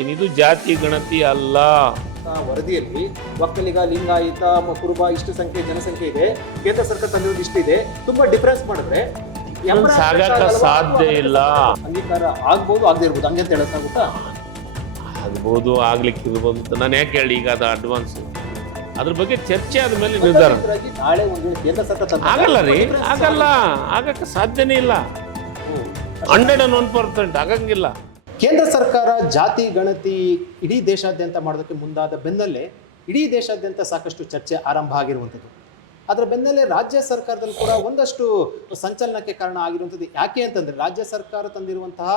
ಹೇಳ್ತೀನಿ ಇದು ಜಾತಿ ಗಣತಿ ಅಲ್ಲ. ವರದಿಯಲ್ಲಿ ಒಕ್ಕಲಿಗ ಲಿಂಗಾಯತ ಕುರುಬ ಇಷ್ಟು ಸಂಖ್ಯೆ ಜನಸಂಖ್ಯೆ ಇದೆ. ಕೇಂದ್ರ ಸರ್ಕಾರ ತಂದಿರೋದು ಇಷ್ಟಿದೆ. ತುಂಬಾ ಡಿಫರೆನ್ಸ್ ಮಾಡಿದ್ರೆ ಸಾಗಕ ಸಾಧ್ಯ ಇಲ್ಲ. ಅಂಗೀಕಾರ ಆಗ್ಬೋದು ಆಗದೆ ಇರ್ಬೋದು. ಹಂಗೆ ಅಂತ ಹೇಳಕ್ಕಾಗುತ್ತಾ ಆಗ್ಬೋದು ಆಗ್ಲಿಕ್ಕೆ ಇರ್ಬೋದು ಅಂತ ನಾನು ಯಾಕೆ ಹೇಳಿ ಈಗ ಅದು ಅಡ್ವಾನ್ಸ್ ಅದ್ರ ಬಗ್ಗೆ ಚರ್ಚೆ ಆದ್ಮೇಲೆ ನಿರ್ಧಾರ. ಒಟ್ಟಾರೆಯಾಗಿ ನಾಳೆ ಒಂದು ವೇಳೆ ಕೇಂದ್ರ ಸರ್ಕಾರ ಆಗಲ್ಲ ರೀ ಆಗಲ್ಲ. ಆಗಕ್ಕೆ ಸಾಧ್ಯನೇ ಇಲ್ಲ. ಹಂಡ್ರೆಡ್ ಅಂಡ್ ಒನ್ ಪರ್ಸೆಂಟ್ ಆಗಂಗಿಲ್ಲ. ಕೇಂದ್ರ ಸರ್ಕಾರ ಜಾತಿ, ಗಣತಿ ಇಡೀ ದೇಶಾದ್ಯಂತ ಮಾಡೋದಕ್ಕೆ ಮುಂದಾದ ಬೆನ್ನಲ್ಲೇ ಇಡೀ ದೇಶಾದ್ಯಂತ ಸಾಕಷ್ಟು ಚರ್ಚೆ ಆರಂಭ ಆಗಿರುವಂಥದ್ದು. ಅದರ ಬೆನ್ನಲ್ಲೇ ರಾಜ್ಯ ಸರ್ಕಾರದಲ್ಲಿ ಕೂಡ ಒಂದಷ್ಟು ಸಂಚಲನಕ್ಕೆ ಕಾರಣ ಆಗಿರುವಂಥದ್ದು ಯಾಕೆ ಅಂತಂದರೆ ರಾಜ್ಯ ಸರ್ಕಾರ ತಂದಿರುವಂತಹ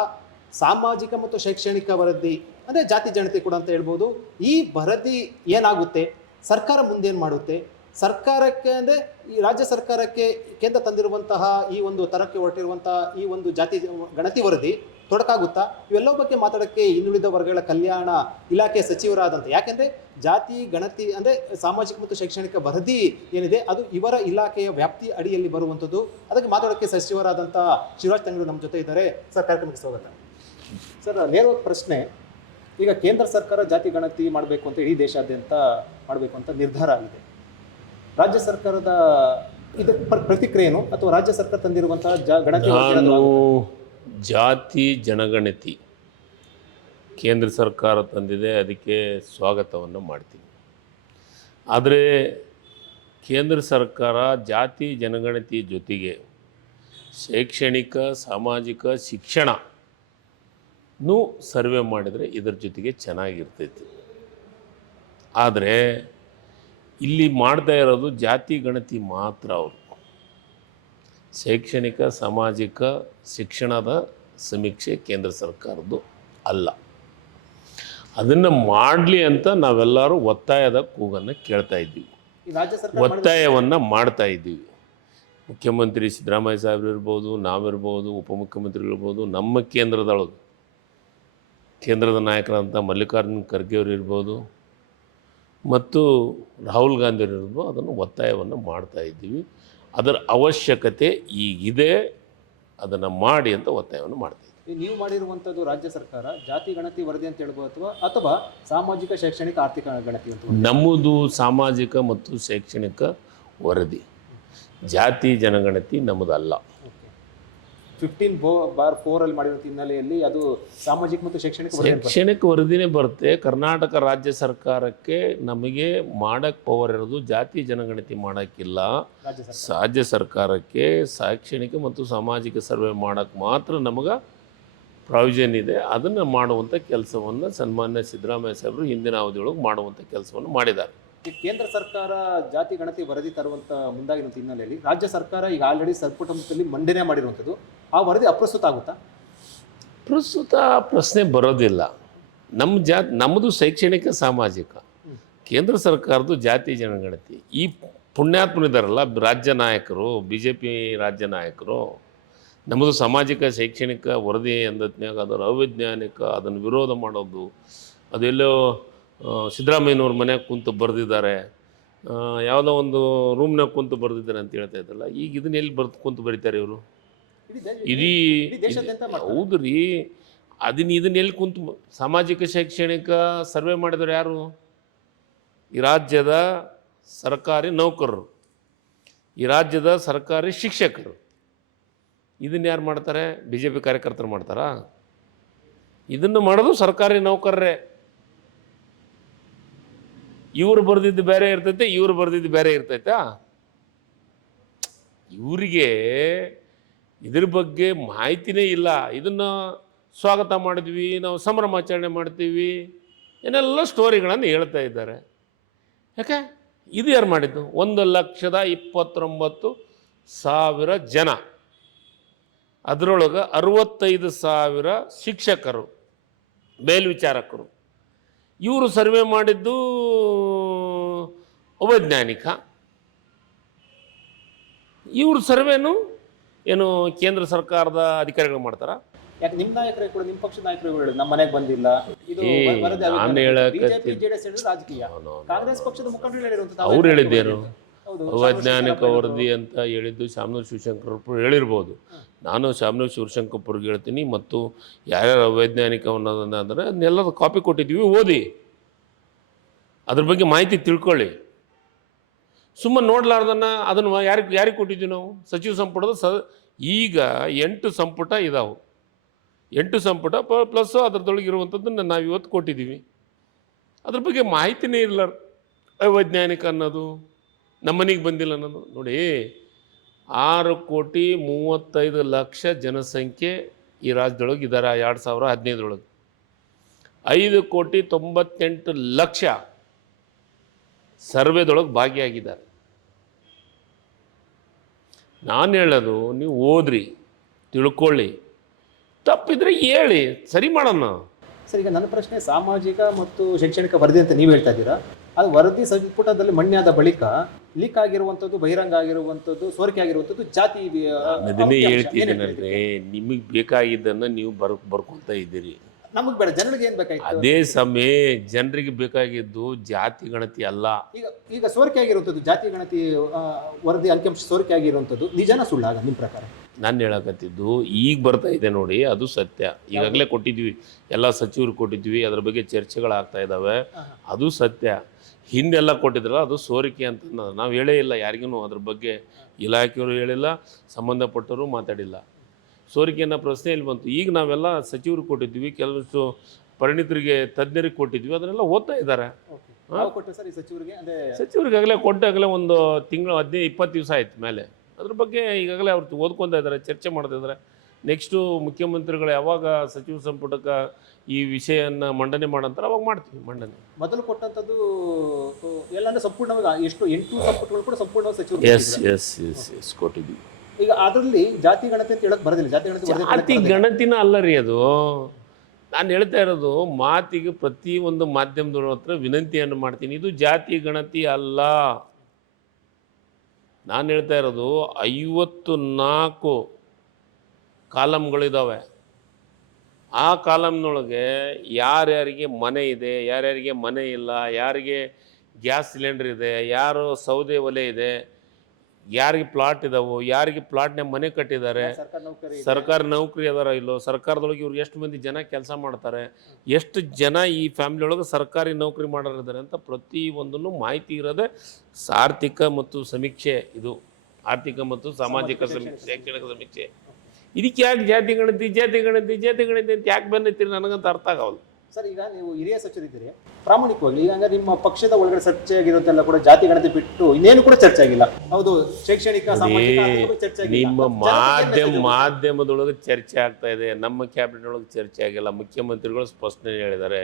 ಸಾಮಾಜಿಕ ಮತ್ತು ಶೈಕ್ಷಣಿಕ ವರದಿ ಅಂದರೆ ಜಾತಿ ಜನತೆ ಕೂಡ ಅಂತ ಹೇಳ್ಬೋದು. ಈ ವರದಿ ಏನಾಗುತ್ತೆ? ಸರ್ಕಾರ ಮುಂದೇನು ಮಾಡುತ್ತೆ? ಸರ್ಕಾರಕ್ಕೆ ಅಂದರೆ ಈ ರಾಜ್ಯ ಸರ್ಕಾರಕ್ಕೆ ಕೇಂದ್ರ ತಂದಿರುವಂತಹ ಈ ಒಂದು ತರಕ್ಕೆ ಹೊರಟಿರುವಂತಹ ಈ ಒಂದು ಜಾತಿ, ಗಣತಿ ವರದಿ ತೊಡಕಾಗುತ್ತಾ? ಇವೆಲ್ಲ ಬಗ್ಗೆ ಮಾತಾಡೋಕ್ಕೆ ಹಿಂದುಳಿದ ವರ್ಗಗಳ ಕಲ್ಯಾಣ ಇಲಾಖೆ ಸಚಿವರಾದಂಥ ಯಾಕೆಂದರೆ ಜಾತಿ, ಗಣತಿ, ಅಂದರೆ ಸಾಮಾಜಿಕ ಮತ್ತು ಶೈಕ್ಷಣಿಕ ವರದಿ ಏನಿದೆ, ಅದು ಇವರ ಇಲಾಖೆಯ ವ್ಯಾಪ್ತಿ ಅಡಿಯಲ್ಲಿ ಬರುವಂಥದ್ದು. ಅದಕ್ಕೆ ಮಾತಾಡೋಕ್ಕೆ ಸಚಿವರಾದಂಥ ಶಿವರಾಜ್ ತಂಗರು ನಮ್ಮ ಜೊತೆ ಇದ್ದಾರೆ. ಸರ್, ಕಾರ್ಯಕ್ರಮಕ್ಕೆ ಸ್ವಾಗತ. ಸರ್ ನೇರ ಪ್ರಶ್ನೆ. ಈಗ ಕೇಂದ್ರ ಸರ್ಕಾರ ಜಾತಿ, ಗಣತಿ ಮಾಡಬೇಕು ಅಂತ ಇಡೀ ದೇಶಾದ್ಯಂತ ಮಾಡಬೇಕು ಅಂತ ನಿರ್ಧಾರ ಆಗಿದೆ. ರಾಜ್ಯ ಸರ್ಕಾರದ ಇದಕ್ಕೆ ಪ್ರತಿಕ್ರಿಯೆನು ಅಥವಾ ರಾಜ್ಯ ಸರ್ಕಾರ ತಂದಿರುವಂತಹ ಜ, ಗಣತಿ ಜಾತಿ ಜನಗಣತಿ ಕೇಂದ್ರ ಸರ್ಕಾರ ತಂದಿದೆ, ಅದಕ್ಕೆ ಸ್ವಾಗತವನ್ನು ಮಾಡ್ತೀನಿ. ಆದರೆ ಕೇಂದ್ರ ಸರ್ಕಾರ ಜಾತಿ ಜನಗಣತಿ ಜೊತೆಗೆ ಶೈಕ್ಷಣಿಕ, ಸಾಮಾಜಿಕ ಶಿಕ್ಷಣನೂ ಸರ್ವೆ ಮಾಡಿದರೆ ಇದರ ಜೊತೆಗೆ ಚೆನ್ನಾಗಿರ್ತೈತಿ. ಆದರೆ ಇಲ್ಲಿ ಮಾಡ್ತಾ ಇರೋದು ಜಾತಿ ಗಣತಿ ಮಾತ್ರ ಅವರು. ಶೈಕ್ಷಣಿಕ ಸಾಮಾಜಿಕ ಶಿಕ್ಷಣದ ಸಮೀಕ್ಷೆ ಕೇಂದ್ರ ಸರ್ಕಾರದ್ದು ಅಲ್ಲ. ಅದನ್ನು ಮಾಡಲಿ ಅಂತ ನಾವೆಲ್ಲರೂ ಒತ್ತಾಯದ ಕೂಗನ್ನು ಕೇಳ್ತಾ ಇದ್ದೀವಿ. ಒತ್ತಾಯವನ್ನು ಮಾಡ್ತಾ ಇದ್ದೀವಿ. ಮುಖ್ಯಮಂತ್ರಿ ಸಿದ್ದರಾಮಯ್ಯ ಸಾಹೇಬ್ರು ಇರ್ಬೋದು ನಾವಿರ್ಬೋದು ಉಪಮುಖ್ಯಮಂತ್ರಿಗಳಿರ್ಬೋದು ನಮ್ಮ ಕೇಂದ್ರದೊಳಗೆ. ಕೇಂದ್ರದ ನಾಯಕರಂಥ ಮಲ್ಲಿಕಾರ್ಜುನ ಖರ್ಗೆ ಅವರು ಇರ್ಬೋದು ಮತ್ತು ರಾಹುಲ್ ಗಾಂಧಿ ಇರ್ಬೋದು ಅದನ್ನು ಒತ್ತಾಯವನ್ನು ಮಾಡ್ತಾ ಇದ್ದೀವಿ. ಅದರ ಅವಶ್ಯಕತೆ ಈಗಿದೆ. ಅದನ್ನು ಮಾಡಿ ಅಂತ ಒತ್ತಾಯವನ್ನು ಮಾಡ್ತೀವಿ ನೀವು ಮಾಡಿರುವಂಥದ್ದು ರಾಜ್ಯ ಸರ್ಕಾರ ಜಾತಿ ಗಣತಿ ವರದಿ ಅಂತ ಹೇಳ್ಬೋದು ಅಥವಾ ಅಥವಾ ಸಾಮಾಜಿಕ ಶೈಕ್ಷಣಿಕ ಆರ್ಥಿಕ ಗಣತಿ ಅಂತ ನಮ್ಮದು ಸಾಮಾಜಿಕ ಮತ್ತು ಶೈಕ್ಷಣಿಕ ವರದಿ. ಜಾತಿ ಜನಗಣತಿ ನಮ್ಮದಲ್ಲ. ಫಿಫ್ಟೀನ್ ಬೋ ಬಾರ್ ಫೋರ್ ಅಲ್ಲಿ ಮಾಡಿರೋ ಹಿನ್ನೆಲೆಯಲ್ಲಿ ಅದು ಸಾಮಾಜಿಕ ಮತ್ತು ಶೈಕ್ಷಣಿಕ ಶೈಕ್ಷಣಿಕ ವರದಿನೇ ಬರುತ್ತೆ. ಕರ್ನಾಟಕ ರಾಜ್ಯ ಸರ್ಕಾರಕ್ಕೆ ನಮಗೆ ಮಾಡಕ್ ಪವರ್ ಇರೋದು ಜಾತಿ ಜನಗಣತಿ ಮಾಡೋಕ್ಕಿಲ್ಲ. ರಾಜ್ಯ ಸರ್ಕಾರಕ್ಕೆ ಶೈಕ್ಷಣಿಕ ಮತ್ತು ಸಾಮಾಜಿಕ ಸರ್ವೆ ಮಾಡೋಕ್ಕೆ ಮಾತ್ರ ನಮಗೆ ಪ್ರಾವಿಷನ್ ಇದೆ. ಅದನ್ನು ಮಾಡುವಂಥ ಕೆಲಸವನ್ನು ಸನ್ಮಾನ್ಯ ಸಿದ್ದರಾಮಯ್ಯ ಸಾಹೇಬರು ಹಿಂದಿನ ಅವಧಿಯೊಳಗೆ ಮಾಡುವಂಥ ಕೆಲಸವನ್ನು ಮಾಡಿದ್ದಾರೆ. ಕೇಂದ್ರ ಸರ್ಕಾರ ಜಾತಿ ಗಣತಿ ವರದಿ ತರುವಂತ ಮುಂದಾಗಿರುವಂಥ ಹಿನ್ನೆಲೆಯಲ್ಲಿ ರಾಜ್ಯ ಸರ್ಕಾರ ಈಗ ಆಲ್ರೆಡಿ ಸರ್ಪುಟದಲ್ಲಿ ಮಂಡನೆ ಮಾಡಿರುವಂಥದ್ದು. ಆ ವರದಿ ಅಪ್ರಸ್ತುತ ಆಗುತ್ತಾ? ಪ್ರಸ್ತುತ ಪ್ರಶ್ನೆ ಬರೋದಿಲ್ಲ. ನಮ್ಮ ಜಾ ನಮ್ಮದು ಶೈಕ್ಷಣಿಕ, ಸಾಮಾಜಿಕ. ಕೇಂದ್ರ ಸರ್ಕಾರದ್ದು ಜಾತಿ, ಜನಗಣತಿ. ಈ ಪುಣ್ಯಾತ್ಮನಿದಾರಲ್ಲ ರಾಜ್ಯ ನಾಯಕರು ಬಿ ಜೆ ಪಿ ರಾಜ್ಯ ನಾಯಕರು ನಮ್ಮದು ಸಾಮಾಜಿಕ, ಶೈಕ್ಷಣಿಕ ವರದಿ ಅಂದತ್ನ್ಯಾಗ ಅದರ ಅವೈಜ್ಞಾನಿಕ, ಅದನ್ನು ವಿರೋಧ ಮಾಡೋದು ಅದೆಲ್ಲೋ ಸಿದ್ದರಾಮಯ್ಯನವ್ರ ಮನೆಗೆ ಕುಂತು ಬರೆದಿದ್ದಾರೆ ಯಾವುದೋ ಒಂದು ರೂಮ್ನಾಗ ಕುಂತು ಬರೆದಿದ್ದಾರೆ ಅಂತ ಹೇಳ್ತಾ ಇದ್ದಲ್ಲ ಈಗ ಇದನ್ನ ಎಲ್ಲಿ ಬರ್ದು ಕುಂತು ಬರೀತಾರೆ ಇವರು? ಇಡೀ ಹೌದು ರೀ. ಅದನ್ನ ಇದನ್ನ ಎಲ್ಲಿ ಕುಂತು ಸಾಮಾಜಿಕ ಶೈಕ್ಷಣಿಕ ಸರ್ವೆ ಮಾಡಿದ್ರು ಯಾರು? ಈ ರಾಜ್ಯದ ಸರ್ಕಾರಿ ನೌಕರರು. ಈ ರಾಜ್ಯದ ಸರ್ಕಾರಿ ಶಿಕ್ಷಕರು. ಇದನ್ನ ಯಾರು ಮಾಡ್ತಾರೆ? ಬಿ ಜೆ ಪಿ ಕಾರ್ಯಕರ್ತರು ಮಾಡ್ತಾರಾ? ಇದನ್ನು ಮಾಡೋದು ಸರ್ಕಾರಿ ನೌಕರರೇ. ಇವರು ಬರೆದಿದ್ದು ಬೇರೆ ಇರ್ತೈತೆ ಇವರು ಬರೆದಿದ್ದು ಬೇರೆ ಇರ್ತೈತಾ? ಇವರಿಗೆ ಇದ್ರ ಬಗ್ಗೆ ಮಾಹಿತಿನೇ ಇಲ್ಲ. ಇದನ್ನು ಸ್ವಾಗತ ಮಾಡಿದ್ವಿ, ನಾವು ಸಂಭ್ರಮಾಚರಣೆ ಮಾಡ್ತೀವಿ, ಏನೆಲ್ಲ ಸ್ಟೋರಿಗಳನ್ನು ಹೇಳ್ತಾ ಇದ್ದಾರೆ. ಯಾಕೆ? ಇದು ಯಾರು ಮಾಡಿದ್ದು? ಒಂದು ಲಕ್ಷದ ಇಪ್ಪತ್ತೊಂಬತ್ತು ಸಾವಿರ ಜನ. ಅದರೊಳಗೆ ಅರವತ್ತೈದು ಸಾವಿರ ಶಿಕ್ಷಕರು, ಮೇಲ್ವಿಚಾರಕರು. ಇವರು ಸರ್ವೆ ಮಾಡಿದ್ದು ಅವೈಜ್ಞಾನಿಕ ಇವ್ರ ಸರ್ವೇನು ಏನು ಕೇಂದ್ರ ಸರ್ಕಾರದ ಅಧಿಕಾರಿಗಳು ಮಾಡ್ತಾರಾ? ಯಾಕೆ ನಿಮ್ಮ ನಾಯಕರೇ ಕೂಡ ನಿಮ್ ಪಕ್ಷದ ನಾಯಕರು ಹೇಳಿ ನಮ್ಮ ಮನೆಗೆ ಬಂದಿಲ್ಲ. ಇದು ಏ, ವರದಿ ನಾನ್ ಹೇಳಕತ್ತಿ- ಬಿಜೆಪಿ ಜೆಡಿಎಸ್ ಹೇಳಿದ್ರೆ ರಾಜಕೀಯ. No, no, no, ಕಾಂಗ್ರೆಸ್ ಪಕ್ಷದ ಮುಖಂಡರು ಹೇಳಿರುವಂತದ್ದು ಅವ್ರು ಹೇಳಿದ್ದೇನು ಹೌದು ಅವೈಜ್ಞಾನಿಕ ವರದಿ ಅಂತ ಹೇಳಿದ್ದು ಶಾಮನೂರು ಶಿವಶಂಕರಪ್ಪರು ಹೇಳಿರ್ಬೋದು. ನಾನು ಶಾಮನೂರು ಶಿವಶಂಕರಪ್ಪರಿಗೆ ಹೇಳ್ತೀನಿ ಮತ್ತು ಯಾರ್ಯಾರು ಅವೈಜ್ಞಾನಿಕ ಅನ್ನೋದನ್ನ ಅಂದರೆ ಅದನ್ನೆಲ್ಲದ ಕಾಪಿ ಕೊಟ್ಟಿದ್ದೀವಿ ಓದಿ. ಅದ್ರ ಬಗ್ಗೆ ಮಾಹಿತಿ ತಿಳ್ಕೊಳ್ಳಿ. ಸುಮ್ಮನೆ ನೋಡ್ಲಾರ್ದನ್ನ ಅದನ್ನು ಯಾರಿಗೆ ಯಾರಿಗೆ ಕೊಟ್ಟಿದ್ವಿ ನಾವು? ಸಚಿವ ಸಂಪುಟದ ಸ, ಈಗ ಎಂಟು ಸಂಪುಟ ಇದಾವೆ. ಎಂಟು ಸಂಪುಟ ಪ ಪ್ಲಸ್ಸು ಅದ್ರದೊಳಗೆ ಇರುವಂಥದ್ದನ್ನು ನಾವು ಇವತ್ತು ಕೊಟ್ಟಿದ್ದೀವಿ ಅದ್ರ ಬಗ್ಗೆ ಮಾಹಿತಿನೇ ಇಲ್ಲ. ಅವೈಜ್ಞಾನಿಕ ಅನ್ನೋದು ನಮ್ಮನಿಗೆ ಬಂದಿಲ್ಲ ಅನ್ನೋದು. ನೋಡಿ, ಆರು ಕೋಟಿ ಮೂವತ್ತೈದು ಲಕ್ಷ ಜನಸಂಖ್ಯೆ ಈ ರಾಜ್ಯದೊಳಗೆ ಇದ್ದಾರೆ ಎರಡು ಸಾವಿರ ಹದಿನೈದರೊಳಗೆ. ಐದು ಕೋಟಿ ತೊಂಬತ್ತೆಂಟು ಲಕ್ಷ ಸರ್ವೆದೊಳಗೆ ಭಾಗಿಯಾಗಿದ್ದಾರೆ. ನಾನು ಹೇಳೋದು ನೀವು ಓದ್ರಿ ತಿಳ್ಕೊಳ್ಳಿ. ತಪ್ಪಿದ್ರೆ ಹೇಳಿ ಸರಿ ಮಾಡೋಣ. ಸರ್ ಈಗ ನನ್ನ ಪ್ರಶ್ನೆ ಸಾಮಾಜಿಕ ಮತ್ತು ಶೈಕ್ಷಣಿಕ ವರದಿ ಅಂತ ನೀವು ಹೇಳ್ತಾ ಇದ್ದೀರಾ? ಅದು ವರದಿ ಸಂಪುಟದಲ್ಲಿ ಮಣ್ಯಾದ ಬಳಿಕ ಲೀಕ್ ಆಗಿರುವಂಥದ್ದು ಬಹಿರಂಗ ಆಗಿರುವಂಥದ್ದು ಸೋರಿಕೆ ಆಗಿರುವಂಥದ್ದು ಜಾತಿ ಹೇಳ್ತೀನಿ ಅದನ್ನೇ ನಿಮಗೆ ಬೇಕಾಗಿದ್ದನ್ನು ನೀವು ಬರ್ ಬರ್ಕೊತಾ ಇದ್ದೀರಿ. ನಮಗ್ ಬೇಡ ಜನರಿಗೆ ಏನ್ ಬೇಕಾಗಿತ್ತು? ಅದೇ ಸಮಯ ಜನರಿಗೆ ಬೇಕಾಗಿದ್ದು ಜಾತಿ ಗಣತಿ ಅಲ್ಲ. ಈಗ ಈಗ ಸೋರಿಕೆ ಆಗಿರುವಂಥದ್ದು ಜಾತಿ ಗಣತಿ ಆ, ವರದಿ ಅಂಕಿಅಂಶ ಸೋರಿಕೆ ಆಗಿರುವಂಥದ್ದು ನಿಜನ ಸುಳ್ಳಾಗ ನಿಮ್ಮ ಪ್ರಕಾರ? ನಾನು ಹೇಳಕತ್ತಿದ್ದು ಈಗ ಬರ್ತಾ ಇದೆ ನೋಡಿ ಅದು ಸತ್ಯ. ಈಗಾಗಲೇ ಕೊಟ್ಟಿದ್ವಿ ಎಲ್ಲ ಸಚಿವರು ಕೊಟ್ಟಿದ್ವಿ ಅದ್ರ ಬಗ್ಗೆ ಚರ್ಚೆಗಳಾಗ್ತಾ ಇದ್ದಾವೆ ಅದು ಸತ್ಯ. ಹಿಂದೆಲ್ಲ ಕೊಟ್ಟಿದ್ರಲ್ಲ ಅದು ಸೋರಿಕೆ ಅಂತ ನಾವು ಹೇಳೇ ಇಲ್ಲ ಯಾರಿಗೂ ಅದ್ರ ಬಗ್ಗೆ ಇಲಾಖೆಯವರು ಹೇಳಿಲ್ಲ ಸಂಬಂಧಪಟ್ಟವರು ಮಾತಾಡಿಲ್ಲ. ಸೋರಿಕೆ ಅನ್ನೋ ಪ್ರಶ್ನೆ ಇಲ್ಲಿ ಬಂತು? ಈಗ ನಾವೆಲ್ಲ ಸಚಿವರು ಕೊಟ್ಟಿದ್ವಿ ಕೆಲವಷ್ಟು ಪರಿಣಿತರಿಗೆ ತಜ್ಞರಿಗೆ ಕೊಟ್ಟಿದ್ವಿ ಅದನ್ನೆಲ್ಲ ಓದ್ತಾ ಇದ್ದಾರೆ. ಸಚಿವರಿಗಾಗಲೇ ಕೊಟ್ಟಾಗಲೇ ಒಂದು ತಿಂಗಳು ಹದಿನೈದು ಇಪ್ಪತ್ತು ದಿವಸ ಆಯ್ತು ಮೇಲೆ. ಅದ್ರ ಬಗ್ಗೆ ಈಗಾಗಲೇ ಅವ್ರು ಓದ್ಕೊತಾ ಇದ್ದಾರೆ ಚರ್ಚೆ ಮಾಡ್ತಾ ಇದ್ದಾರೆ. ನೆಕ್ಸ್ಟು ಮುಖ್ಯಮಂತ್ರಿಗಳು ಯಾವಾಗ ಸಚಿವ ಸಂಪುಟಕ್ಕೆ ಈ ವಿಷಯವನ್ನು ಮಂಡನೆ ಮಾಡಂತಾರೆ ಅವಾಗ ಮಾಡ್ತೀವಿ ಮಂಡನೆ. ಮೊದಲು ಕೊಟ್ಟಂತದ್ದು ಎಲ್ಲಾಂದ್ರೆ ಸಂಪೂರ್ಣವಾಗಿ ಎಷ್ಟು ಎಂಟು ಸಂಪುಟಗಳು ಕೂಡ ಸಂಪೂರ್ಣವಾಗಿ ಸಚಿವ ಎಸ್ ಎಸ್ ಎಸ್ ಎಸ್ ಕೊಟ್ಟಿದ್ವಿ ಈಗ ಅದರಲ್ಲಿ ಜಾತಿ ಗಣತಿ ಅಂತ ಹೇಳಕ್ ಬರೋದಿಲ್ಲ. ಜಾತಿ ಗಣತಿ ಜಾತಿ ಗಣತಿನ ಅಲ್ಲ ರೀ ಅದು. ನಾನು ಹೇಳ್ತಾ ಇರೋದು ಮಾತಿಗೆ ಪ್ರತಿ ಒಂದು ಮಾಧ್ಯಮದವ್ರ ಹತ್ರ ವಿನಂತಿಯನ್ನು ಮಾಡ್ತೀನಿ. ಇದು ಜಾತಿ ಗಣತಿ ಅಲ್ಲ. ನಾನು ಹೇಳ್ತಾ ಇರೋದು ಐವತ್ತು ನಾಲ್ಕು ಕಾಲಮ್ಗಳಿದ್ದಾವೆ ಆ ಕಾಲಮ್ನೊಳಗೆ ಯಾರ್ಯಾರಿಗೆ ಮನೆ ಇದೆ ಯಾರ್ಯಾರಿಗೆ ಮನೆ ಇಲ್ಲ ಯಾರಿಗೆ ಗ್ಯಾಸ್ ಸಿಲಿಂಡರ್ ಇದೆ ಯಾರು ಸೌದೆ ಒಲೆ ಇದೆ ಯಾರಿಗೆ ಪ್ಲಾಟ್ ಇದಾವೋ ಯಾರಿಗೆ ಪ್ಲಾಟ್ನ ಮನೆ ಕಟ್ಟಿದ್ದಾರೆ ಸರ್ಕಾರ ನೌಕರಿ ಅದಾರ ಇಲ್ಲೋ ಸರ್ಕಾರದೊಳಗೆ ಇವ್ರು ಎಷ್ಟು ಮಂದಿ ಜನ ಕೆಲಸ ಮಾಡ್ತಾರೆ ಎಷ್ಟು ಜನ ಈ ಫ್ಯಾಮಿಲಿ ಒಳಗೆ ಸರ್ಕಾರಿ ನೌಕರಿ ಮಾಡೋರಿದ್ದಾರೆ ಅಂತ ಪ್ರತಿ ಒಂದನ್ನು ಮಾಹಿತಿ ಇರೋದೇ ಆರ್ಥಿಕ ಮತ್ತು ಸಮೀಕ್ಷೆ ಇದು. ಆರ್ಥಿಕ ಮತ್ತು ಸಾಮಾಜಿಕ ಸಮೀಕ್ಷೆ. ಶೈಕ್ಷಣಿಕ ಸಮೀಕ್ಷೆ. ಇದಕ್ಕೆ ಯಾಕೆ ಜಾತಿ ಗಣತಿ ಜಾತಿ ಗಣತಿ ಜಾತಿ ಗಣತಿ ಅಂತ ಯಾಕೆ ಬಂದೈತಿರಿ ನನಗಂತ ಅರ್ಥ ಆಗವಲ್ಲ ಸರ್ ಈಗ ನೀವು ಹಿರಿಯ ಸಚಿವರಿದ್ದೀರಿ. ಪ್ರಾಮಾಣಿಕವಾಗಿ ಈಗ ಹಂಗಾರೆ ನಿಮ್ಮ ಪಕ್ಷದ ಒಳಗಡೆ ಚರ್ಚೆ ಆಗಿರೋದೆಲ್ಲ ಕೂಡ ಜಾತಿ ಗಣತಿ ಬಿಟ್ಟು ಇನ್ನೇನು ಕೂಡ ಚರ್ಚೆ ಆಗಿಲ್ಲ. ಹೌದು ಶೈಕ್ಷಣಿಕ ಸಾಮಾಜಿಕ ಆರ್ಥಿಕ ಬಗ್ಗೆ ಚರ್ಚೆ ಆಗಿಲ್ಲ. ನಿಮ್ಮ ಮಾಧ್ಯಮ ಮಾಧ್ಯಮದೊಳಗೆ ಚರ್ಚೆ ಆಗ್ತಾ ಇದೆ. ನಮ್ಮ ಕ್ಯಾಬಿನೆಟ್ ಒಳಗೆ ಚರ್ಚೆ ಆಗಿಲ್ಲ. ಮುಖ್ಯಮಂತ್ರಿಗಳು ಸ್ಪಷ್ಟನೆ ಹೇಳಿದ್ದಾರೆ.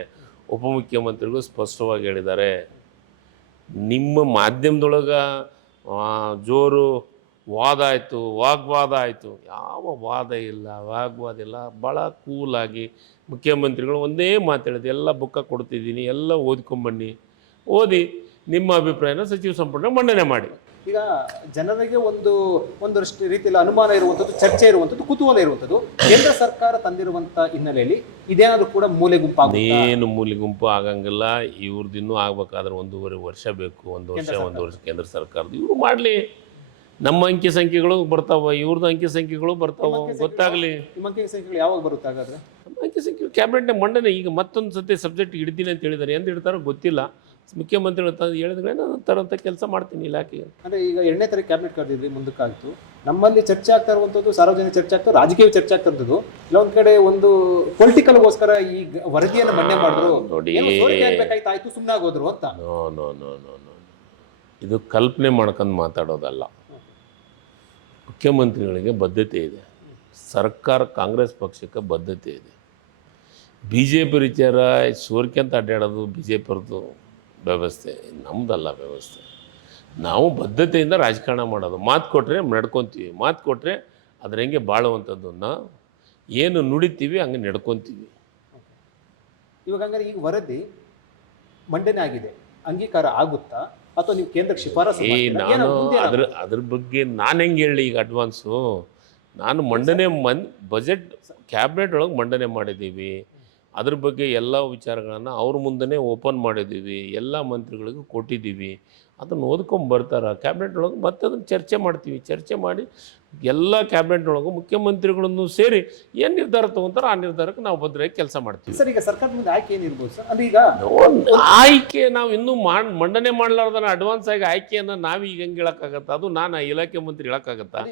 ಉಪಮುಖ್ಯಮಂತ್ರಿಗಳು ಸ್ಪಷ್ಟವಾಗಿ ಹೇಳಿದ್ದಾರೆ. ನಿಮ್ಮ ಮಾಧ್ಯಮದೊಳಗೆ ಜೋರು ವಾದ ಆಯಿತು ವಾಗ್ವಾದ ಆಯಿತು. ಯಾವ ವಾದ ಇಲ್ಲ ವಾಗ್ವಾದ ಇಲ್ಲ. ಭಾಳ ಕೂಲಾಗಿ ಮುಖ್ಯಮಂತ್ರಿಗಳು ಒಂದೇ ಮಾತಾಡಿದೆ ಎಲ್ಲ ಬುಕ್ಕ ಕೊಡ್ತಿದ್ದೀನಿ ಎಲ್ಲ ಓದ್ಕೊಂಬನ್ನಿ. ಓದಿ ನಿಮ್ಮ ಅಭಿಪ್ರಾಯನ ಸಚಿವ ಸಂಪುಟ ಮಂಡನೆ ಮಾಡಿ. ಈಗ ಜನರಿಗೆ ಒಂದು ಒಂದಷ್ಟು ರೀತಿಯಲ್ಲಿ ಅನುಮಾನ ಇರುವಂಥದ್ದು ಚರ್ಚೆ ಇರುವಂಥದ್ದು ಕುತೂಹಲ ಇರುವಂಥದ್ದು ಕೇಂದ್ರ ಸರ್ಕಾರ ತಂದಿರುವಂಥ ಹಿನ್ನೆಲೆಯಲ್ಲಿ ಇದೇನಾದರೂ ಕೂಡ ಮೂಲೆ ಗುಂಪು ಏನು ಮೂಲೆ ಗುಂಪು ಆಗಂಗಿಲ್ಲ. ಇವ್ರದ್ದು ಆಗ್ಬೇಕಾದ್ರೆ ಒಂದೂವರೆ ವರ್ಷ ಬೇಕು ಒಂದು ವರ್ಷ ಒಂದು ವರ್ಷ ಕೇಂದ್ರ ಸರ್ಕಾರದ ಇವರು ಮಾಡಲಿ. ನಮ್ಮ ಅಂಕಿ ಸಂಖ್ಯೆಗಳು ಬರ್ತಾವ ಇವ್ರದ್ದು ಅಂಕಿ ಸಂಖ್ಯೆಗಳು ಬರ್ತಾವ ಗೊತ್ತಾಗಲಿ. ನಿಮ್ಮ ಅಂಕಿ ಸಂಖ್ಯೆಗಳು ಯಾವಾಗ ಬರುತ್ತೆ ಹಾಗಾದ್ರೆ? ಸಂಖ್ಯೆ ಕ್ಯಾಬಿನೆಟ್ನ ಮಂಡನೆ ಈಗ ಮತ್ತೊಂದು ಸತಿ ಸಬ್ಜೆಕ್ಟ್ ಹಿಡಿದಿಲ್ಲ ಅಂತ ಹೇಳಿದ್ದಾರೆ ಎಂದು ಹಿಡ್ತಾರೋ ಗೊತ್ತಿಲ್ಲ. ಮುಖ್ಯಮಂತ್ರಿಗಳು ತಂದು ಹೇಳಿದ್ರೆ ನಾನು ತರೋಂಥ ಕೆಲಸ ಮಾಡ್ತೀನಿ ಇಲಾಖೆಗೆ. ಅಂದರೆ ಈಗ ಎರಡನೇ ತರ ಕ್ಯಾಬಿನೆಟ್ ಕರೆದಿದ್ರಿ ಮುಂದಕ್ಕಾಗ್ತು ನಮ್ಮಲ್ಲಿ ಚರ್ಚೆ ಆಗ್ತಾ ಇರುವಂಥದ್ದು ಸಾರ್ವಜನಿಕ ಚರ್ಚೆ ಆಗ್ತಾ ರಾಜಕೀಯ ಚರ್ಚೆ ಆಗ್ತಾ ಇರೋದು ಇಲ್ಲ ಕಡೆ ಒಂದು ಪೊಲಿಟಿಕಲ್ಗೋಸ್ಕರ ಈ ವರದಿಯನ್ನು ಮಂಡೆ ಮಾಡಿದ್ರು. ನೋಡಿ ಆಯಿತು ಸುಮ್ಮನೆ ಆಗೋದ್ರು ಅಂತ. No no no no no. ಇದು ಕಲ್ಪನೆ ಮಾಡ್ಕೊಂಡು ಮಾತಾಡೋದಲ್ಲ. ಮುಖ್ಯಮಂತ್ರಿಗಳಿಗೆ ಬದ್ಧತೆ ಇದೆ. ಸರ್ಕಾರ ಕಾಂಗ್ರೆಸ್ ಪಕ್ಷಕ್ಕೆ ಬದ್ಧತೆ ಇದೆ. ಬಿ ಜೆ ಪಿ ವಿಚಾರ ಸೋರಿಕೆ ಅಂತ ಅಡ್ಡಾಡೋದು ಬಿ ಜೆ ಪಿಯವ್ರದ್ದು ವ್ಯವಸ್ಥೆ. ನಮ್ಮದಲ್ಲ ವ್ಯವಸ್ಥೆ. ನಾವು ಬದ್ಧತೆಯಿಂದ ರಾಜಕಾರಣ ಮಾಡೋದು. ಮಾತು ಕೊಟ್ಟರೆ ನಡ್ಕೊತೀವಿ. ಮಾತು ಕೊಟ್ಟರೆ ಅದ್ರ ಹೆಂಗೆ ಬಾಳುವಂಥದ್ದನ್ನು ಏನು ನುಡಿತೀವಿ ಹಂಗೆ ನಡ್ಕೊತೀವಿ. ಇವಾಗ ಹಂಗಾರೆ ಈಗ ವರದಿ ಮಂಡನೆ ಆಗಿದೆ. ಅಂಗೀಕಾರ ಆಗುತ್ತಾ? ಅಥವಾ ನೀವು ಕೇಂದ್ರಕ್ಕೆ ಶಿಫಾರಸು ಏ? ನಾನು ಅದ್ರ ಅದ್ರ ಬಗ್ಗೆ ನಾನು ಹೆಂಗೆ ಹೇಳಿ ಈಗ ಅಡ್ವಾನ್ಸು ನಾನು ಮಂಡನೆ ಮನ್ ಬಜೆಟ್ ಕ್ಯಾಬಿನೆಟ್ ಒಳಗೆ ಮಂಡನೆ ಮಾಡಿದ್ದೀವಿ. ಅದ್ರ ಬಗ್ಗೆ ಎಲ್ಲ ವಿಚಾರಗಳನ್ನು ಅವ್ರ ಮುಂದೆ ಓಪನ್ ಮಾಡಿದ್ದೀವಿ. ಎಲ್ಲ ಮಂತ್ರಿಗಳಿಗೂ ಕೊಟ್ಟಿದ್ದೀವಿ. ಅದನ್ನು ಓದ್ಕೊಂಡು ಬರ್ತಾರೆ. ಕ್ಯಾಬಿನೆಟ್ ಒಳಗೆ ಮತ್ತೆ ಅದನ್ನು ಚರ್ಚೆ ಮಾಡ್ತೀವಿ. ಚರ್ಚೆ ಮಾಡಿ ಎಲ್ಲ ಕ್ಯಾಬಿನೆಟ್ ಒಳಗೂ ಮುಖ್ಯಮಂತ್ರಿಗಳನ್ನು ಸೇರಿ ಏನು ನಿರ್ಧಾರ ತಗೊಂತಾರೋ ಆ ನಿರ್ಧಾರಕ್ಕೆ ನಾವು ಭದ್ರಾಗಿ ಕೆಲಸ ಮಾಡ್ತೀವಿ. ಸರ್ ಈಗ ಸರ್ಕಾರದ ಮುಂದೆ ಆಯ್ಕೆ ಏನಿರ್ಬೋದು ಸರ್? ಅಂದ್ರೆ ಈಗ ಒಂದು ಆಯ್ಕೆ ನಾವು ಇನ್ನೂ ಮಾಡ್ ಮಂಡನೆ ಮಾಡಲಾರ್ದನ ಅಡ್ವಾನ್ಸ್ ಆಗಿ ಆಯ್ಕೆಯನ್ನು ನಾವು ಈಗ ಹೆಂಗೆ ಹೇಳೋಕ್ಕಾಗತ್ತಾ? ಅದು ನಾನು ಇಲಾಖೆ ಮಂತ್ರಿ ಹೇಳೋಕ್ಕಾಗತ್ತಾ?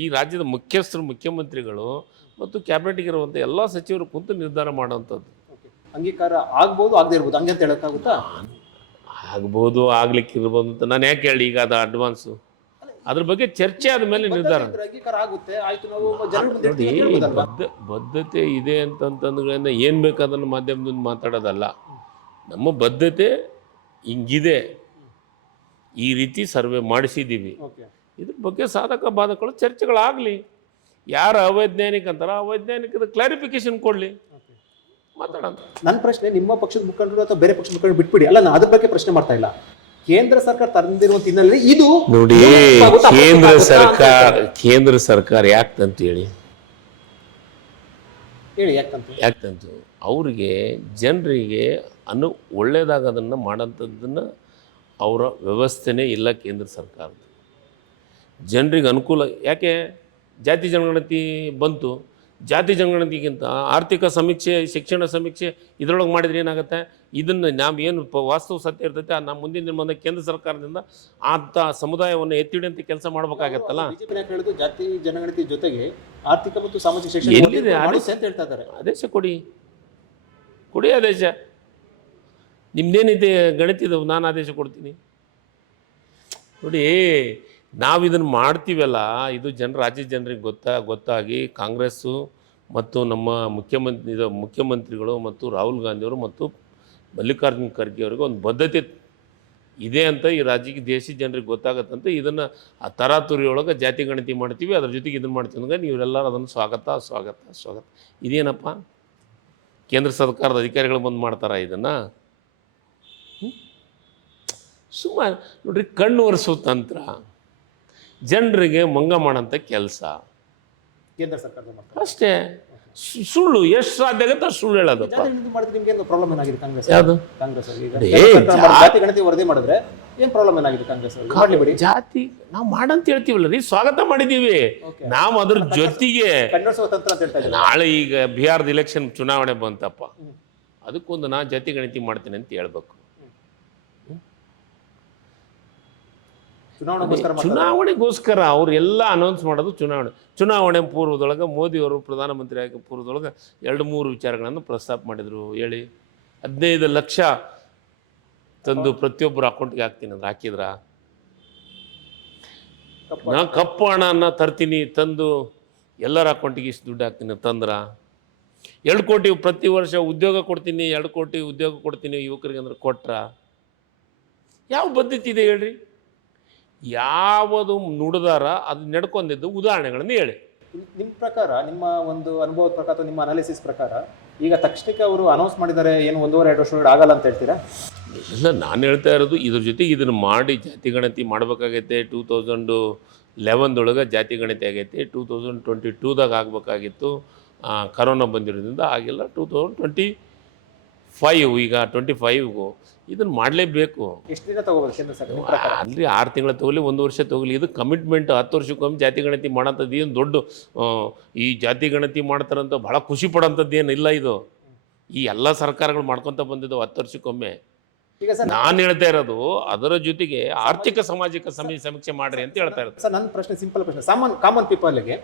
ಈ ರಾಜ್ಯದ ಮುಖ್ಯಸ್ಥರು ಮುಖ್ಯಮಂತ್ರಿಗಳು ಮತ್ತು ಕ್ಯಾಬಿನೆಟ್ಗೆ ಇರುವಂಥ ಎಲ್ಲ ಸಚಿವರು ಕುಂತು ನಿರ್ಧಾರ ಮಾಡುವಂಥದ್ದು. ಅಂಗೀಕಾರ ಆಗ್ಬೋದು ಆಗದೆ ಇರ್ಬೋದು. ಹಂಗೆ ಅಂತ ಹೇಳೋಕ್ಕಾಗುತ್ತಾ? ಆಗ್ಬೋದು ಆಗ್ಲಿಕ್ಕೆ ಇರ್ಬೋದು ಅಂತ. ನಾನು ಯಾಕೆ ಹೇಳಿ ಈಗ ಅದು ಅಡ್ವಾನ್ಸು ಅದ್ರ ಬಗ್ಗೆ ಚರ್ಚೆ ನಿರ್ಧಾರ. ನೋಡಿ ಅಂತ ಹೇಳ್ಬೋದಲ್ವಾ? ಬದ್ಧ ಬದ್ಧತೆ ಇದೆ ಅಂತಂತಂದ್ರಿಂದ ಏನು ಬೇಕಾದನ್ನು ಮಾಧ್ಯಮದಿಂದ ಮಾತಾಡೋದಲ್ಲ. ನಮ್ಮ ಬದ್ಧತೆ ಹಿಂಗಿದೆ. ಈ ರೀತಿ ಸರ್ವೆ ಮಾಡಿಸಿದ್ದೀವಿ. ಇದ್ರ ಬಗ್ಗೆ ಸಾಧಕ ಬಾಧಕಗಳು ಚರ್ಚೆಗಳಾಗಲಿ. ಯಾರು ಅವೈಜ್ಞಾನಿಕ ಅಂತಾರ ಅವೈಜ್ಞಾನಿಕದ ಕ್ಲಾರಿಫಿಕೇಶನ್ ಕೊಡಲಿ. ಮಾತಾಡೋಣ. ನನ್ನ ಪ್ರಶ್ನೆ ನಿಮ್ಮ ಪಕ್ಷದ ಮುಖಂಡರು ಅಥವಾ ಬೇರೆ ಪಕ್ಷದ ಮುಖಂಡರು ಬಿಟ್ಬಿಡಿ. ಅಲ್ಲ ನಾನು ಅದ್ರ ಬಗ್ಗೆ ಪ್ರಶ್ನೆ ಮಾಡ್ತಾ ಇಲ್ಲ. ಕೇಂದ್ರ ಸರ್ಕಾರ ತಂದಿರುವಂತ ಹಿನ್ನೆಲೆ ಇದು ನೋಡಿ ಕೇಂದ್ರ ಸರ್ಕಾರ ಕೇಂದ್ರ ಸರ್ಕಾರ ಯಾಕೆ ಅಂತ ಹೇಳಿ ಹೇಳಿ. ಯಾಕಂತ ಯಾಕೆ ಅವರಿಗೆ ಜನರಿಗೆ ಅನು ಅದನ್ನ ಮಾಡೋಂಥದ್ದನ್ನು ಅವರ ವ್ಯವಸ್ಥೆನೇ ಇಲ್ಲ ಕೇಂದ್ರ ಸರ್ಕಾರದ. ಜನರಿಗೆ ಅನುಕೂಲ ಯಾಕೆ? ಜಾತಿ ಜನಗಣತಿ ಬಂತು. ಜಾತಿ ಜನಗಣತಿಗಿಂತ ಆರ್ಥಿಕ ಸಮೀಕ್ಷೆ ಶಿಕ್ಷಣ ಸಮೀಕ್ಷೆ ಇದರೊಳಗೆ ಮಾಡಿದ್ರೆ ಏನಾಗುತ್ತೆ? ಇದನ್ನು ನಾವು ಏನು ವಾಸ್ತವ ಸತ್ಯ ಇರ್ತೈತೆ ಆ ನಮ್ಮ ಮುಂದಿನ ಮುಂದೆ ಕೇಂದ್ರ ಸರ್ಕಾರದಿಂದ ಅಂಥ ಸಮುದಾಯವನ್ನು ಎತ್ತಿಡಿಯಂತೆ ಕೆಲಸ ಮಾಡಬೇಕಾಗತ್ತಲ್ಲ? ಜಾತಿ ಜನಗಣತಿ ಜೊತೆಗೆ ಆರ್ಥಿಕ ಮತ್ತು ಸಾಮಾಜಿಕ ಶಿಕ್ಷಣ? ಅಂತ ಹೇಳ್ತಾ ಇದ್ದಾರೆ. ಆದೇಶ ಕೊಡಿ. ಕೊಡಿ ಆದೇಶ. ನಿಮ್ದೇನಿದೆ ಗಣಿತದ ನಾನು ಆದೇಶ ಕೊಡ್ತೀನಿ. ನೋಡಿ ನಾವು ಇದನ್ನು ಮಾಡ್ತೀವಲ್ಲ ಇದು ಜನ ರಾಜ್ಯ ಜನರಿಗೆ ಗೊತ್ತಾ ಗೊತ್ತಾಗಿ ಕಾಂಗ್ರೆಸ್ಸು ಮತ್ತು ನಮ್ಮ ಮುಖ್ಯಮಂತ್ರಿ ಇದು ಮುಖ್ಯಮಂತ್ರಿಗಳು ಮತ್ತು ರಾಹುಲ್ ಗಾಂಧಿಯವರು ಮತ್ತು ಮಲ್ಲಿಕಾರ್ಜುನ್ ಖರ್ಗೆ ಅವರಿಗೆ ಒಂದು ಬದ್ಧತೆ ಇದೆ ಅಂತ ಈ ರಾಜ್ಯಕ್ಕೆ ದೇಶಿ ಜನರಿಗೆ ಗೊತ್ತಾಗತ್ತಂತೆ ಇದನ್ನು ಆ ತರಾತುರಿಯೊಳಗೆ ಜಾತಿ ಗಣತಿ ಮಾಡ್ತೀವಿ ಅದ್ರ ಜೊತೆಗೆ ಇದನ್ನು ಮಾಡ್ತೀವಿ ಅಂದ್ರೆ ನೀವೆಲ್ಲರೂ ಅದನ್ನು ಸ್ವಾಗತ ಸ್ವಾಗತ ಸ್ವಾಗತ. ಇದೇನಪ್ಪ? ಕೇಂದ್ರ ಸರ್ಕಾರದ ಅಧಿಕಾರಿಗಳು ಬಂದು ಮಾಡ್ತಾರ ಇದನ್ನು? ಸುಮಾರು ನೋಡ್ರಿ ಕಣ್ಣು ಒರೆಸೋ ತಂತ್ರ ಜನರಿಗೆ ಮಂಗ ಮಾಡೋಂಥ ಕೆಲಸ. ಕೇಂದ್ರ ಸರ್ಕಾರದ ಅಷ್ಟೇ. ಸುಳ್ಳು ಎಷ್ಟು ಸಾಧ್ಯ ಆಗುತ್ತೆ ಸುಳ್ಳು ಹೇಳೋದು ಪ್ರಾಬ್ಲಮ್ ಏನಾಗಿದೆ ಕಾಂಗ್ರೆಸ್ ಯಾವುದು? ಕಾಂಗ್ರೆಸ್ ಜಾತಿ ಗಣತಿ ವರದಿ ಮಾಡಿದ್ರೆ ಏನ್ ಪ್ರಾಬ್ಲಮ್ ಏನಾಗಿದೆ ಕಾಂಗ್ರೆಸ್ ಜಾತಿ ನಾವು ಮಾಡಂತ ಹೇಳ್ತೀವಲ್ಲ ರೀ ಸ್ವಾಗತ ಮಾಡಿದೀವಿ. ನಾವು ಅದ್ರ ಜೊತೆಗೆ ನಾಳೆ ಈಗ ಬಿಹಾರದ ಇಲೆಕ್ಷನ್ ಚುನಾವಣೆ ಬಂತಪ್ಪ. ಅದಕ್ಕೊಂದು ನಾ ಜಾತಿ ಗಣತಿ ಮಾಡ್ತೀನಿ ಅಂತ ಹೇಳ್ಬೇಕು. ಚುನಾವಣೆಗೋಸ್ಕರ ಅವ್ರು ಎಲ್ಲ ಅನೌನ್ಸ್ ಮಾಡೋದು ಚುನಾವಣೆ. ಚುನಾವಣೆ ಪೂರ್ವದೊಳಗೆ ಮೋದಿಯವರು ಪ್ರಧಾನಮಂತ್ರಿ ಆಗಿ ಪೂರ್ವದೊಳಗೆ ಎರಡು ಮೂರು ವಿಚಾರಗಳನ್ನು ಪ್ರಸ್ತಾಪ ಮಾಡಿದರು. ಹೇಳಿ. ಹದಿನೈದು ಲಕ್ಷ ತಂದು ಪ್ರತಿಯೊಬ್ಬರು ಅಕೌಂಟ್ಗೆ ಹಾಕ್ತೀನಿ ಅಂದ್ರೆ ಹಾಕಿದ್ರ? ನಾ ಕಪ್ಪು ಹಣನ ತರ್ತೀನಿ ತಂದು ಎಲ್ಲರ ಅಕೌಂಟಿಗೆ ಇಷ್ಟು ದುಡ್ಡು ಹಾಕ್ತೀನಿ ತಂದ್ರ ಎರಡು ಕೋಟಿ ಪ್ರತಿ ವರ್ಷ ಉದ್ಯೋಗ ಕೊಡ್ತೀನಿ ಎರಡು ಕೋಟಿ ಉದ್ಯೋಗ ಕೊಡ್ತೀನಿ ಯುವಕರಿಗೆ ಅಂದ್ರೆ ಕೊಟ್ರ? ಯಾವ ಪದ್ಧತಿ ಇದೆ ಹೇಳ್ರಿ? ಯಾವುದು ನುಡಿದಾರ ಅದು ನಡ್ಕೊಂಡಿದ್ದು ಉದಾಹರಣೆಗಳನ್ನು ಹೇಳಿ. ನಿಮ್ಮ ಪ್ರಕಾರ ನಿಮ್ಮ ಒಂದು ಅನುಭವದ ಪ್ರಕಾರ ಅಥವಾ ನಿಮ್ಮ ಅನಾಲಿಸಿಸ್ ಪ್ರಕಾರ ಈಗ ತಕ್ಷಣಕ್ಕೆ ಅವರು ಅನೌನ್ಸ್ ಮಾಡಿದ್ದಾರೆ ಏನು ಒಂದೂವರೆ ಎರಡು ವರ್ಷ ಆಗಲ್ಲ ಅಂತ ಹೇಳ್ತೀರಾ? ಇಲ್ಲ ನಾನು ಹೇಳ್ತಾ ಇರೋದು ಇದ್ರ ಜೊತೆಗೆ ಇದನ್ನು ಮಾಡಿ ಜಾತಿ ಗಣತಿ ಮಾಡಬೇಕಾಗೈತೆ ಟೂ ತೌಸಂಡು ಲೆವೆನ್ದೊಳಗೆ ಜಾತಿ ಗಣತಿ ಆಗೈತೆ ಟೂ ತೌಸಂಡ್ ಟ್ವೆಂಟಿ ಟೂದಾಗ ಆಗಬೇಕಾಗಿತ್ತು. ಕರೋನಾ ಬಂದಿರೋದ್ರಿಂದ ಆಗಿಲ್ಲ ಟೂ ತೌಸಂಡ್ ಟ್ವೆಂಟಿ ಫೈವ್ ಈಗ ಟ್ವೆಂಟಿ ಫೈವ್ಗೂ ಇದನ್ನು ಮಾಡಲೇಬೇಕು. ಎಷ್ಟು ದಿನ ತಗೋಬೋದು ಕೇಂದ್ರ ಸರ್ಕಾರ? ಅಲ್ಲಿ ಆರು ತಿಂಗಳ ತಗೊಳ್ಳಿ ಒಂದು ವರ್ಷ ತಗೊಳ್ಳಿ ಇದು ಕಮಿಟ್ಮೆಂಟ್ ಹತ್ತು ವರ್ಷಕ್ಕೊಮ್ಮೆ ಜಾತಿ ಗಣತಿ ಮಾಡೋಂಥದ್ದು ಏನು ದೊಡ್ಡ ಈ ಜಾತಿ ಗಣತಿ ಮಾಡ್ತಾರಂತ ಭಾಳ ಖುಷಿ ಪಡೋಂಥದ್ದು ಏನಿಲ್ಲ ಇದು. ಈ ಎಲ್ಲ ಸರ್ಕಾರಗಳು ಮಾಡ್ಕೊತ ಬಂದಿದ್ದವು ಹತ್ತು ವರ್ಷಕ್ಕೊಮ್ಮೆ ಈಗ ಸರ್ ನಾನು ಹೇಳ್ತಾ ಇರೋದು ಅದರ ಜೊತೆಗೆ ಆರ್ಥಿಕ ಸಾಮಾಜಿಕ ಸಮೀ ಸಮೀಕ್ಷೆ ಮಾಡ್ರಿ ಅಂತ ಹೇಳ್ತಾ ಇರೋದು. ಸರ್ ನನ್ನ ಪ್ರಶ್ನೆ ಸಿಂಪಲ್ ಪ್ರಶ್ನೆ. ಸಾಮಾನ್ ಕಾಮನ್ ಪೀಪಲ್ಗೆ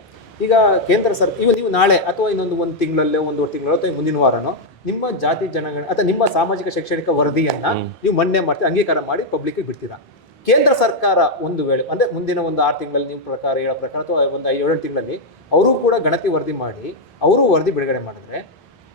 ಈಗ ಕೇಂದ್ರ ಸರ್ಕಾರ ಇವ ನೀವು ನಾಳೆ ಅಥವಾ ಇನ್ನೊಂದು ಒಂದು ತಿಂಗಳಲ್ಲೇ ಒಂದು ತಿಂಗಳು ಅಥವಾ ಮುಂದಿನ ವಾರನೋ ನಿಮ್ಮ ಜಾತಿ ಜನಗಣ ಅಥವಾ ನಿಮ್ಮ ಸಾಮಾಜಿಕ ಶೈಕ್ಷಣಿಕ ವರದಿಯನ್ನ ನೀವು ಮನ್ನೆ ಮಾಡ್ತೀರಾ ಅಂಗೀಕಾರ ಮಾಡಿ ಪಬ್ಲಿಕ್ಗೆ ಬಿಡ್ತೀರಾ? ಕೇಂದ್ರ ಸರ್ಕಾರ ಒಂದು ವೇಳೆ ಅಂದ್ರೆ ಮುಂದಿನ ಒಂದು ಆರು ತಿಂಗಳಲ್ಲಿ ನೀವು ಪ್ರಕಾರ ಹೇಳೋ ಪ್ರಕಾರ ಅಥವಾ ಒಂದು ಏಳು ತಿಂಗಳಲ್ಲಿ ಅವರು ಕೂಡ ಗಣತಿ ವರದಿ ಮಾಡಿ ಅವರು ವರದಿ ಬಿಡುಗಡೆ ಮಾಡಿದ್ರೆ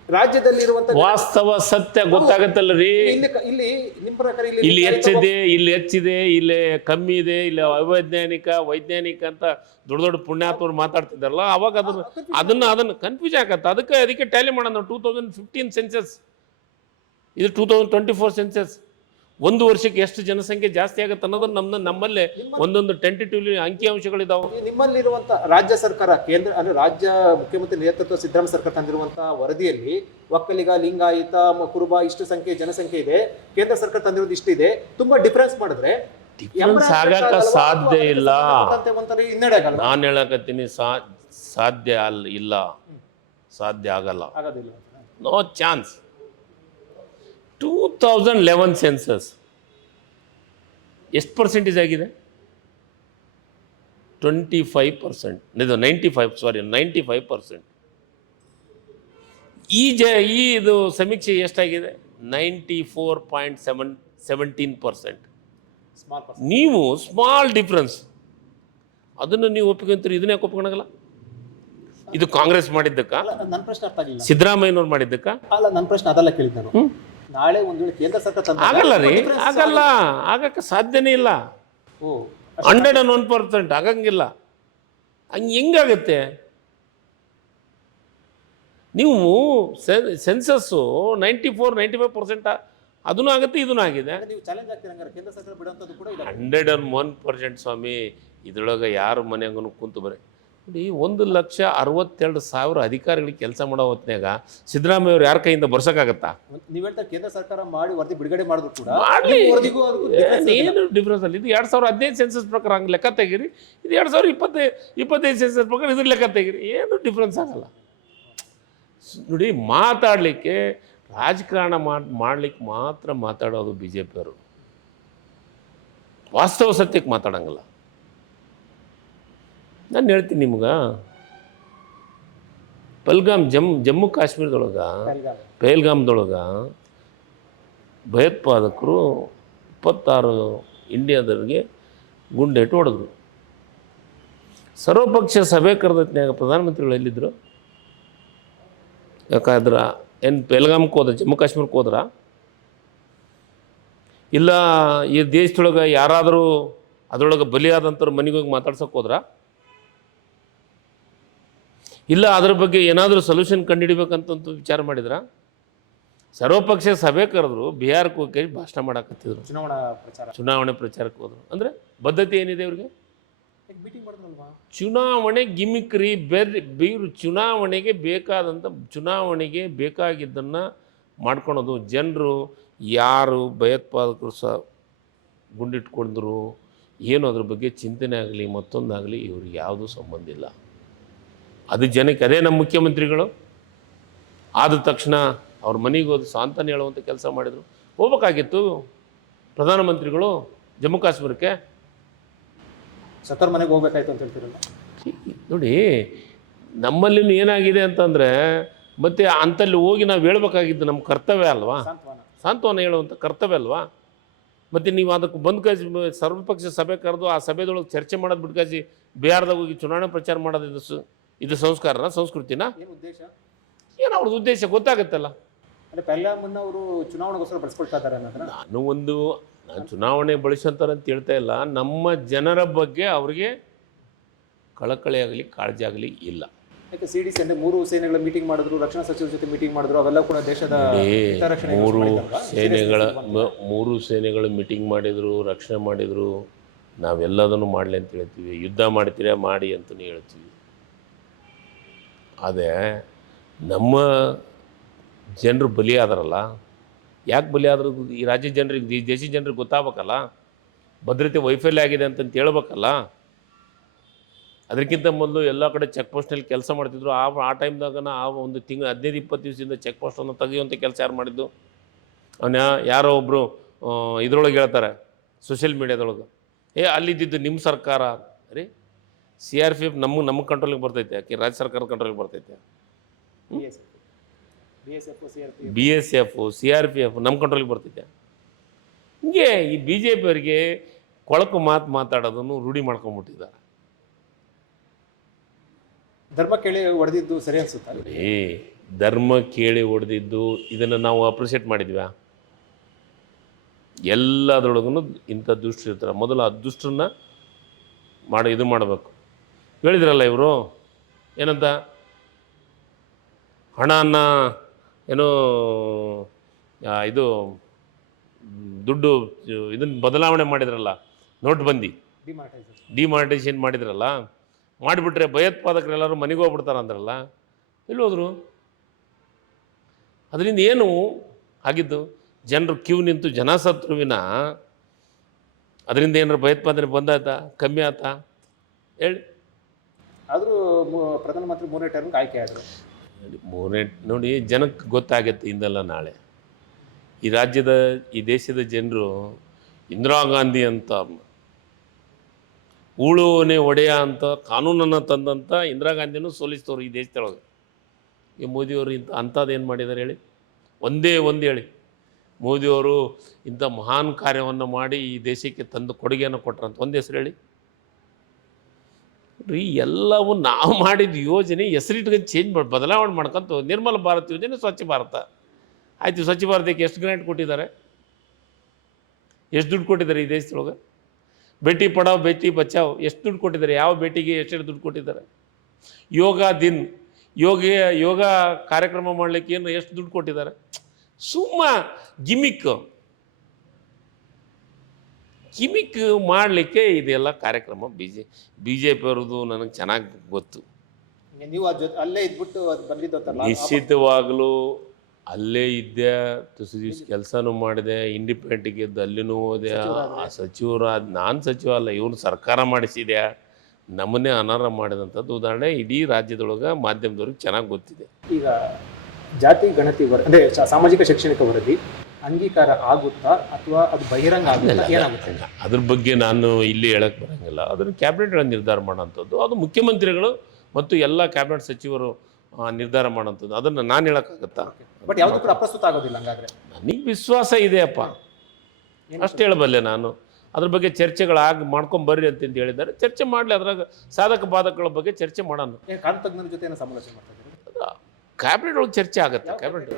ರಾಜ್ಯದಲ್ಲಿರುವಂತ ವಾಸ್ತವ ಸತ್ಯ ಗೊತ್ತಾಗತ್ತಲ್ಲ ರೀ ಇಲ್ಲಿ ಇಲ್ಲಿ ನಿಮ್ಮ ಪ್ರಕಾರ ಇಲ್ಲಿ ಇಲ್ಲಿ ಹೆಚ್ಚಿದೆ ಇಲ್ಲಿ ಹೆಚ್ಚಿದೆ ಇಲ್ಲಿ ಕಮ್ಮಿ ಇದೆ ಇಲ್ಲಿ ಅವೈಜ್ಞಾನಿಕ ವೈಜ್ಞಾನಿಕ ಅಂತ ದೊಡ್ಡ ದೊಡ್ಡ ಪುಣ್ಯಾತ್ಮರು ಮಾತಾಡ್ತಿದ್ದಾರಲ್ಲ ಅವಾಗ ಅದನ್ನ ಅದನ್ನ ಅದನ್ನ ಕನ್ಫ್ಯೂಸ್ ಆಗತ್ತೆ. ಅದಕ್ಕೆ ಅದಕ್ಕೆ ಟ್ಯಾಲಿ ಮಾಡೋಣ ಟೂ ತೌಸಂಡ್ ಫಿಫ್ಟೀನ್ ಸೆನ್ಸಸ್ ಇದು two thousand twenty four census ಒಂದು ವರ್ಷಕ್ಕೆ ಎಷ್ಟು ಜನಸಂಖ್ಯೆ ಜಾಸ್ತಿ ಆಗುತ್ತೆ ಅನ್ನೋದನ್ನ ನಮ್ಮ ನಮ್ಮಲ್ಲೇ ಒಂದೊಂದು ಟೆಂಟಿಟಿವ್ಲಿ ಅಂಕಿಅಂಶಗಳಿದಾವೆ. ನಿಮ್ಮಲ್ಲಿರುವಂತ ರಾಜ್ಯ ಸರ್ಕಾರ ಕೇಂದ್ರ ಅಂದ್ರೆ ರಾಜ್ಯ ಮುಖ್ಯಮಂತ್ರಿ ನೇತೃತ್ವ ಸಿದ್ದರಾಮಯ್ಯ ಸರ್ಕಾರ ತಂದಿರುವಂತಹ ವರದಿಯಲ್ಲಿ ಒಕ್ಕಲಿಗ ಲಿಂಗಾಯತ ಕುರುಬ ಇಷ್ಟು ಸಂಖ್ಯೆ ಜನಸಂಖ್ಯೆ ಇದೆ. ಕೇಂದ್ರ ಸರ್ಕಾರ ತಂದಿರೋದು ಇಷ್ಟಿದೆ ತುಂಬಾ ಡಿಫರೆನ್ಸ್ ಮಾಡಿದ್ರೆ ಸಾಗಕ ಸಾಧ್ಯ ಇಲ್ಲ. ನಾನು ಹೇಳಕತ್ತೀನಿ ಸಾಧ್ಯ ಅಲ್ಲ ಇಲ್ಲ. ಸಾಧ್ಯ ಆಗಲ್ಲ. No chance two thousand eleven census ಎಷ್ಟು ಪರ್ಸೆಂಟೇಜ್ ಆಗಿದೆ? ಟ್ವೆಂಟಿ ಫೈವ್ ಪರ್ಸೆಂಟ್ ಇದು ninety five sorry ninety five percent ಈ ಜ ಈ ಇದು ಸಮೀಕ್ಷೆ ಎಷ್ಟಾಗಿದೆ? Ninety four point seven seventeen percent ನೀವು ಸ್ಮಾಲ್ ಡಿಫ್ರೆನ್ಸ್ ಅದನ್ನು ನೀವು ಒಪ್ಕೊಂತೀರಿ ಇದನ್ನೇ ಒಪ್ಕೊಳಗಲ್ಲ ಇದು ಕಾಂಗ್ರೆಸ್ ಮಾಡಿದ್ದಕ್ಕ? ಸಿದ್ದರಾಮಯ್ಯನವ್ರು ಮಾಡಿದ್ದಕ್ಕ? ಅಲ್ಲ ನನ್ನ ಪ್ರಶ್ನೆ ಅದಲ್ಲ ಕೇಳಿದ್ದೆ ನಾನು. ನಾಳೆ ಒಂದು ಕೇಂದ್ರ ಸರ್ಕಾರ ಆಗಲ್ಲ ರೀ. ಆಗಲ್ಲ. ಆಗಕ್ಕೆ ಸಾಧ್ಯನೇ ಇಲ್ಲ. ಹಂಡ್ರೆಡ್ ಆ್ಯಂಡ್ ಒನ್ ಪರ್ಸೆಂಟ್ ಆಗಂಗಿಲ್ಲ. ಹಂಗೆ ಹೆಂಗಾಗತ್ತೆ? ನೀವು census ninety four ninety five percent ಅದೂ ಆಗುತ್ತೆ ಇದೂ ಆಗಿದೆ. ಹಂಡ್ರೆಡ್ ಆ್ಯಂಡ್ ಒನ್ ಪರ್ಸೆಂಟ್ ಸ್ವಾಮಿ ಇದ್ರೊಳಗೆ ಯಾರು ಮನೆಗೂ ಕುಂತು ಬರೀ. ನೋಡಿ ಒಂದು ಲಕ್ಷ ಅರವತ್ತೆರಡು ಸಾವಿರ ಅಧಿಕಾರಿಗಳಿಗೆ ಕೆಲಸ ಮಾಡೋ ಹೊತ್ನ್ಯಾಗ ಸಿದ್ದರಾಮಯ್ಯ ಅವ್ರು ಯಾರ ಕೈಯಿಂದ ಬರ್ಸೋಕ್ಕಾಗತ್ತಾ? ನೀವು ಹೇಳ್ತಾರೆ ಹೇಳ್ತಾ ಕೇಂದ್ರ ಸರ್ಕಾರ ಮಾಡಿ ವರದಿ ಬಿಡುಗಡೆ ಮಾಡಿದ್ರು ಕೂಡ ಮಾಡಲಿ. ಏನು ಡಿಫ್ರೆನ್ಸ್ ಅಲ್ಲಿ. ಇದು ಎರಡು ಸಾವಿರ ಹದಿನೈದು ಸೆನ್ಸಸ್ ಪ್ರಕಾರ ಹಂಗೆ ಲೆಕ್ಕ ತೆಗೀರಿ. ಇದು ಎರಡು ಸಾವಿರ ಇಪ್ಪತ್ತೈದು ಇಪ್ಪತ್ತೈದು ಸೆನ್ಸಸ್ ಪ್ರಕಾರ ಇದ್ರ ಲೆಕ್ಕ ತೆಗೀರಿ. ಏನು ಡಿಫ್ರೆನ್ಸ್ ಆಗಲ್ಲ. ನೋಡಿ ಮಾತಾಡಲಿಕ್ಕೆ ರಾಜಕಾರಣ ಮಾಡಿ ಮಾಡ್ಲಿಕ್ಕೆ ಮಾತ್ರ ಮಾತಾಡೋದು ಬಿ ಜೆ ಪಿಯವರು ವಾಸ್ತವ ಸತ್ಯಕ್ಕೆ ಮಾತಾಡಂಗಿಲ್ಲ. ನಾನು ಹೇಳ್ತೀನಿ ನಿಮ್ಗೆ. ಪಲ್ಗಾಮ್ ಜಮ್ ಜಮ್ಮು ಕಾಶ್ಮೀರದೊಳಗೆ ಪಹಲ್ಗಾಮ್. ಪಹಲ್ಗಾಮ್ದೊಳಗೆ ಭಯೋತ್ಪಾದಕರು ಇಪ್ಪತ್ತಾರು ಇಂಡಿಯಾದವರಿಗೆ ಗುಂಡೇಟು ಹೊಡೆದ್ರು. ಸರ್ವಪಕ್ಷ ಸಭೆ ಕರೆದತ್ನಾಗ ಪ್ರಧಾನಮಂತ್ರಿಗಳು ಎಲ್ಲಿದ್ದರು ಯಾಕಂದ್ರೆ ಏನು ಪೆಲ್ಗಾಮ್ಗೆ ಹೋದ್ರೆ ಜಮ್ಮು ಕಾಶ್ಮೀರಕ್ಕೆ ಹೋದ್ರ? ಇಲ್ಲ ಈ ದೇಶದೊಳಗೆ ಯಾರಾದರೂ ಅದರೊಳಗೆ ಬಲಿಯಾದಂಥವ್ರು ಮನೆಗೆ ಹೋಗಿ ಮಾತಾಡ್ಸೋಕೆ ಹೋದ್ರ? ಇಲ್ಲ ಅದ್ರ ಬಗ್ಗೆ ಏನಾದರೂ ಸೊಲ್ಯೂಷನ್ ಕಂಡುಹಿಡಿಬೇಕಂತಂತೂ ವಿಚಾರ ಮಾಡಿದ್ರ? ಸರ್ವಪಕ್ಷ ಸಭೆ ಕರೆದ್ರು ಬಿಹಾರಕ್ಕೆ ಹೋಗಿ ಭಾಷಣ ಮಾಡಕತ್ತಿದ್ರು. ಚುನಾವಣಾ ಪ್ರಚಾರ. ಚುನಾವಣೆ ಪ್ರಚಾರಕ್ಕೆ ಹೋದ್ರು. ಅಂದರೆ ಬದ್ಧತೆ ಏನಿದೆ ಅವ್ರಿಗೆ ಚುನಾವಣೆ ಗಿಮಿಕ್ರಿ ಬೇರೆ ಬೀರು ಚುನಾವಣೆಗೆ ಬೇಕಾದಂಥ ಚುನಾವಣೆಗೆ ಬೇಕಾಗಿದ್ದನ್ನು ಮಾಡ್ಕೊಳೋದು. ಜನರು ಯಾರು ಭಯೋತ್ಪಾದಕರು ಸಹ ಗುಂಡಿಟ್ಕೊಂಡ್ರು ಏನು ಅದ್ರ ಬಗ್ಗೆ ಚಿಂತನೆ ಆಗಲಿ ಮತ್ತೊಂದಾಗಲಿ ಇವ್ರಿಗೆ ಯಾವುದೂ ಸಂಬಂಧ ಇಲ್ಲ. ಅದು ಜನಕ್ಕೆ ಅದೇ ನಮ್ಮ ಮುಖ್ಯಮಂತ್ರಿಗಳು. ಆದ ತಕ್ಷಣ ಅವ್ರ ಮನೆಗೆ ಹೋದ ಸಾಂತ್ವನ ಹೇಳುವಂಥ ಕೆಲಸ ಮಾಡಿದರು. ಹೋಗ್ಬೇಕಾಗಿತ್ತು ಪ್ರಧಾನಮಂತ್ರಿಗಳು ಜಮ್ಮು ಕಾಶ್ಮೀರಕ್ಕೆ. ಸತ್ತರ್ ಮನೆಗೆ ಹೋಗ್ಬೇಕಾಯ್ತು ಅಂತ ಹೇಳ್ತೀರಲ್ಲ? ನೋಡಿ ನಮ್ಮಲ್ಲಿ ಏನಾಗಿದೆ ಅಂತಂದರೆ ಮತ್ತೆ ಅಂತಲ್ಲಿ ಹೋಗಿ ನಾವು ಹೇಳ್ಬೇಕಾಗಿದ್ದು ನಮ್ಮ ಕರ್ತವ್ಯ ಅಲ್ವಾ? ಸಾಂತ್ವನ. ಹೇಳುವಂಥ ಕರ್ತವ್ಯ ಅಲ್ವಾ? ಮತ್ತು ನೀವು ಅದಕ್ಕೆ ಬಂದು ಕಾಸಿ ಸರ್ವಪಕ್ಷ ಸಭೆ ಕರೆದು ಆ ಸಭೆದೊಳಗೆ ಚರ್ಚೆ ಮಾಡೋದು ಬಿಟ್ಕಾಸಿ ಬಿಹಾರದಾಗ ಹೋಗಿ ಚುನಾವಣೆ ಪ್ರಚಾರ ಮಾಡೋದು ಇದು ಸಂಸ್ಕಾರನ ಸಂಸ್ಕೃತಿನ? ಏನು ಉದ್ದೇಶ? ಏನು ಅವ್ರದ್ದು ಉದ್ದೇಶ ಗೊತ್ತಾಗುತ್ತಲ್ಲ. ಅಂದ್ರೆ ಪಹಲ್ಗಾಮನ್ನ ಅವರು ಚುನಾವಣೆಗೋಸ್ಕರ ಬಳಸ್ಕೊಳ್ತಾ ಇದ್ದಾರೆ ಅನ್ನೋದನ್ನ ನಾನು ಒಂದು ನಾನು ಚುನಾವಣೆ ಬಳಸಂತಾರೆ ಅಂತ ಹೇಳ್ತಾ ಇಲ್ಲ. ನಮ್ಮ ಜನರ ಬಗ್ಗೆ ಅವ್ರಿಗೆ ಕಳಕಳಿ ಆಗಲಿ ಕಾಳಜಿ ಆಗಲಿ ಇಲ್ಲ. ಯಾಕೆ ಸಿ ಡಿ ಸಿ ಅಂದ್ರೆ ಮೂರು ಸೇನೆಗಳ ಮೀಟಿಂಗ್ ಮಾಡಿದ್ರು ರಕ್ಷಣಾ ಸಚಿವರ ಜೊತೆ ಮೀಟಿಂಗ್ ಮಾಡಿದ್ರು ಅವೆಲ್ಲ ಕೂಡ ದೇಶದ ನೋಡಿ, ಹಿತರಕ್ಷಣೆ ಮೂರು ಮಾಡಿದ್ರಲ್ವಾ? ಸೇನೆಗಳ ಮ- ಮೂರು ಸೇನೆಗಳು ಮೀಟಿಂಗ್ ಮಾಡಿದ್ರು ರಕ್ಷಣೆ ಮಾಡಿದ್ರು ನಾವೆಲ್ಲದನ್ನು ಮಾಡಲಿ ಅಂತ ಹೇಳ್ತೀವಿ. ಯುದ್ಧ ಮಾಡ್ತೀರಾ ಮಾಡಿ ಅಂತಲೂ ಹೇಳ್ತೀವಿ. ಅದೇ ನಮ್ಮ ಜನರು ಬಲಿಯಾದರಲ್ಲ ಯಾಕೆ ಬಲಿಯಾದ್ರು ಈ ರಾಜ್ಯ ಜನರಿಗೆ, ಈ ದೇಶದ ಜನರಿಗೆ ಗೊತ್ತಾಗಬೇಕಲ್ಲ? ಭದ್ರತೆ ವೈಫಲ್ಯ ಆಗಿದೆ ಅಂತಂತ ಹೇಳ್ಬೇಕಲ್ಲ? ಅದಕ್ಕಿಂತ ಮೊದಲು ಎಲ್ಲ ಕಡೆ ಚೆಕ್ ಪೋಸ್ಟ್ನಲ್ಲಿ ಕೆಲಸ ಮಾಡ್ತಿದ್ರು. ಆ ಆ ಟೈಮ್ದಾಗ ಆ ಒಂದು ತಿಂಗಳು ಹದಿನೈದು, ಇಪ್ಪತ್ತು ದಿವಸದಿಂದ ಚೆಕ್ ಪೋಸ್ಟನ್ನು ತೆಗೆಯುವಂಥ ಕೆಲಸ ಯಾರು ಮಾಡಿದ್ದು? ಅವನ ಯಾರೋ ಒಬ್ಬರು ಇದ್ರೊಳಗೆ ಹೇಳ್ತಾರೆ ಸೋಷಿಯಲ್ ಮೀಡ್ಯಾದೊಳಗೆ ಏ, ಅಲ್ಲಿದ್ದಿದ್ದು ನಿಮ್ಮ ಸರ್ಕಾರ. ರೀ ಸಿ ಆರ್ ಪಿ ಎಫ್ ನಮ್ಮ ನಮ್ಮ ಕಂಟ್ರೋಲಿಗೆ ಬರ್ತೈತೆ. ಯಾಕೆ? ರಾಜ್ಯ ಸರ್ಕಾರದ ಕಂಟ್ರೋಲಿಗೆ ಬರ್ತೈತೆ. B S F C R P F ನಮ್ಮ ಕಂಟ್ರೋಲಿಗೆ ಬರ್ತೈತೆ. ಹಿಂಗೆ ಈ ಬಿ ಜೆ ಪಿಯವರಿಗೆ ಕೊಳಕು ಮಾತು ಮಾತಾಡೋದನ್ನು ರೂಢಿ ಮಾಡ್ಕೊಂಬಿಟ್ಟಿದ್ದಾರೆ. ಧರ್ಮ ಕೇಳಿ ಹೊಡೆದಿದ್ದು ಸರಿ ಅನ್ಸುತ್ತಾ? ಏ ಧರ್ಮ ಕೇಳಿ ಹೊಡೆದಿದ್ದು ಇದನ್ನು ನಾವು ಅಪ್ರಿಷಿಯೇಟ್ ಮಾಡಿದ್ವಿ? ಎಲ್ಲದರೊಳಗೂ ಇಂಥ ದುಷ್ಟ ಇರ್ತಾರೆ. ಮೊದಲು ಆ ದುಷ್ಟರನ್ನ ಮಾಡಿ ಇದು ಮಾಡಬೇಕು. ಹೇಳಿದ್ರಲ್ಲ ಇವರು? ಏನಂತ? ಹಣನ ಏನೋ ಇದು, ದುಡ್ಡು ಇದನ್ನು ಬದಲಾವಣೆ ಮಾಡಿದ್ರಲ್ಲ, ನೋಟ್ ಬಂದಿ. ಡಿಮಾನಿಟೈಸೇಷನ್ ಮಾಡಿದ್ರಲ್ಲ, ಮಾಡಿಬಿಟ್ರೆ ಭಯೋತ್ಪಾದಕರೆಲ್ಲರೂ ಮನೆಗೆ ಹೋಗ್ಬಿಡ್ತಾರೆ ಅಂದ್ರಲ್ಲ ಎಲ್ಲಿ ಹೋದರು ಅದರಿಂದ ಏನು ಆಗಿದ್ದು? ಜನರು ಕ್ಯೂ ನಿಂತು ಜನ ಸತ್ರುವಿನ ಅದರಿಂದ ಏನಾರು ಭಯೋತ್ಪಾದನೆ ಬಂದಾಯ್ತಾ? ಕಮ್ಮಿ ಆಯ್ತಾ? ಹೇಳಿ. ಪ್ರಧಾನಮಂತ್ರಿ ಮೂರನೇ ಟರ್ಮ್ಗೆ ಆಯ್ಕೆ ಆದರು ಮೂರನೇ, ನೋಡಿ ಜನಕ್ಕೆ ಗೊತ್ತಾಗತ್ತೆ ಇಂದಲ್ಲ ನಾಳೆ. ಈ ರಾಜ್ಯದ, ಈ ದೇಶದ ಜನರು ಇಂದಿರಾ ಗಾಂಧಿ ಅಂತ ಉಳುವನೆ ಒಡೆಯ ಅಂತ ಕಾನೂನನ್ನು ತಂದಂಥ ಇಂದಿರಾ ಗಾಂಧಿನೂ ಸೋಲಿಸ್ತವ್ರು ಈ ದೇಶದೊಳಗೆ. ಈ ಮೋದಿಯವರು ಇಂಥ ಅಂಥದ್ದು ಏನು ಮಾಡಿದ್ದಾರೆ ಹೇಳಿ? ಒಂದೇ ಒಂದು ಹೇಳಿ. ಮೋದಿಯವರು ಇಂಥ ಮಹಾನ್ ಕಾರ್ಯವನ್ನು ಮಾಡಿ ಈ ದೇಶಕ್ಕೆ ತಂದು ಕೊಡುಗೆಯನ್ನು ಕೊಟ್ರಂತ. ಒಂದು ಹೆಸರು ಹೇಳಿ. ರೀ ಎಲ್ಲವೂ ನಾವು ಮಾಡಿದ ಯೋಜನೆ ಹೆಸರಿಟ್ಕೊಂಡು ಚೇಂಜ್ ಮಾಡಿ, ಬದಲಾವಣೆ ಮಾಡ್ಕೊಂತ ನಿರ್ಮಲ ಭಾರತ್ ಯೋಜನೆ ಸ್ವಚ್ಛ ಭಾರತ. ಆಯಿತು, ಸ್ವಚ್ಛ ಭಾರತಕ್ಕೆ ಎಷ್ಟು ಗ್ರಾಂಟ್ ಕೊಟ್ಟಿದ್ದಾರೆ? ಎಷ್ಟು ದುಡ್ಡು ಕೊಟ್ಟಿದ್ದಾರೆ ಈ ದೇಶದೊಳಗೆ? ಬೆಟ್ಟಿ ಪಡಾವ್ ಬೆಟ್ಟಿ ಬಚಾವ್, ಎಷ್ಟು ದುಡ್ಡು ಕೊಟ್ಟಿದ್ದಾರೆ? ಯಾವ ಬೆಟ್ಟಿಗೆ ಎಷ್ಟು ದುಡ್ಡು ಕೊಟ್ಟಿದ್ದಾರೆ? ಯೋಗ ದಿನ್, ಯೋಗ ಯೋಗ ಕಾರ್ಯಕ್ರಮ ಮಾಡಲಿಕ್ಕೆ ಏನು ಎಷ್ಟು ದುಡ್ಡು ಕೊಟ್ಟಿದ್ದಾರೆ? ಸುಮ್ಮ ಗಿಮಿಕ್. ಗಿಮಿಕ್ ಮಾಡಲಿಕ್ಕೆ ಇದೆಲ್ಲ ಕಾರ್ಯಕ್ರಮ ಬಿ ಜೆ ಬಿ ಜೆ ಪಿಯವ್ರದ್ದು ನನಗೆ ಚೆನ್ನಾಗಿ ಗೊತ್ತು. ನೀವು ಅಲ್ಲೇ ಇದ್ಬಿಟ್ಟು ಅದು ಬಂದಿದ್ದು ಅಂತಲ್ಲ ನಿಶ್ಚಿತವಾಗಲೂ ಅಲ್ಲೇ ಇದ್ದೆ ತುಸು ದಿವ್ಸ ಕೆಲಸನೂ ಮಾಡಿದೆ ಇಂಡಿಪೆಂಡೆಂಟ್ಗೆ ಇದ್ದು ಅಲ್ಲಿನೂ ಹೋದೆ ಆ ಸಚಿವರ ನಾನು ಸಚಿವ ಅಲ್ಲ ಇವನು ಸರ್ಕಾರ ಮಾಡಿಸಿದೆ. ನಮ್ಮನ್ನೇ ಅನರ್ಹ ಮಾಡಿದಂಥದ್ದು. ಉದಾಹರಣೆ ಇಡೀ ರಾಜ್ಯದೊಳಗೆ ಮಾಧ್ಯಮದವ್ರಿಗೆ ಚೆನ್ನಾಗಿ ಗೊತ್ತಿದೆ. ಈಗ ಜಾತಿ ಗಣತಿ ವರ ಅಂದರೆ ಸಾಮಾಜಿಕ ಶೈಕ್ಷಣಿಕ ವರದಿ ಅಂಗೀಕಾರ ಆಗುತ್ತಾ ಅಥವಾ ಅದು ಬಹಿರಂಗ ಆಗುತ್ತಾ? ಏನಾಗುತ್ತೆ? ಅದ್ರ ಬಗ್ಗೆ ನಾನು ಇಲ್ಲಿ ಹೇಳಕ್ಕೆ ಬರೋಂಗಿಲ್ಲ. ಅದನ್ನು ಕ್ಯಾಬಿನೆಟ್ಗಳ ನಿರ್ಧಾರ ಮಾಡೋಂಥದ್ದು ಅದು ಮುಖ್ಯಮಂತ್ರಿಗಳು ಮತ್ತು ಎಲ್ಲ ಕ್ಯಾಬಿನೆಟ್ ಸಚಿವರು ನಿರ್ಧಾರ ಮಾಡೋಂಥದ್ದು ಅದನ್ನು ನಾನು ಹೇಳೋಕ್ಕಾಗತ್ತಾ? ಬಟ್ ಯಾವುದು ಕೂಡ ಅಪ್ರಸ್ತುತ ಆಗೋದಿಲ್ಲ ಹಂಗಾದ್ರೆ? ನನಗೆ ವಿಶ್ವಾಸ ಇದೆಯಪ್ಪ ಅಷ್ಟು ಹೇಳಬಲ್ಲೆ ನಾನು. ಅದ್ರ ಬಗ್ಗೆ ಚರ್ಚೆಗಳಾಗಿ ಮಾಡ್ಕೊಂಬರ್ರಿ ಅಂತ ಹೇಳಿದ್ದಾರೆ. ಚರ್ಚೆ ಮಾಡಲಿ ಅದ್ರಾಗ ಸಾಧಕ ಬಾಧಕಗಳ ಬಗ್ಗೆ ಚರ್ಚೆ ಮಾಡೋಣ. ಕಾಂತಜ್ಞರ ಜೊತೆ ಸಮಾಲೋಚನೆ ಮಾಡ್ತಾ? ಕ್ಯಾಬಿನೆಟ್ ಒಳಗೆ ಚರ್ಚೆ ಆಗುತ್ತೆ ಕ್ಯಾಬಿನೆಟ್.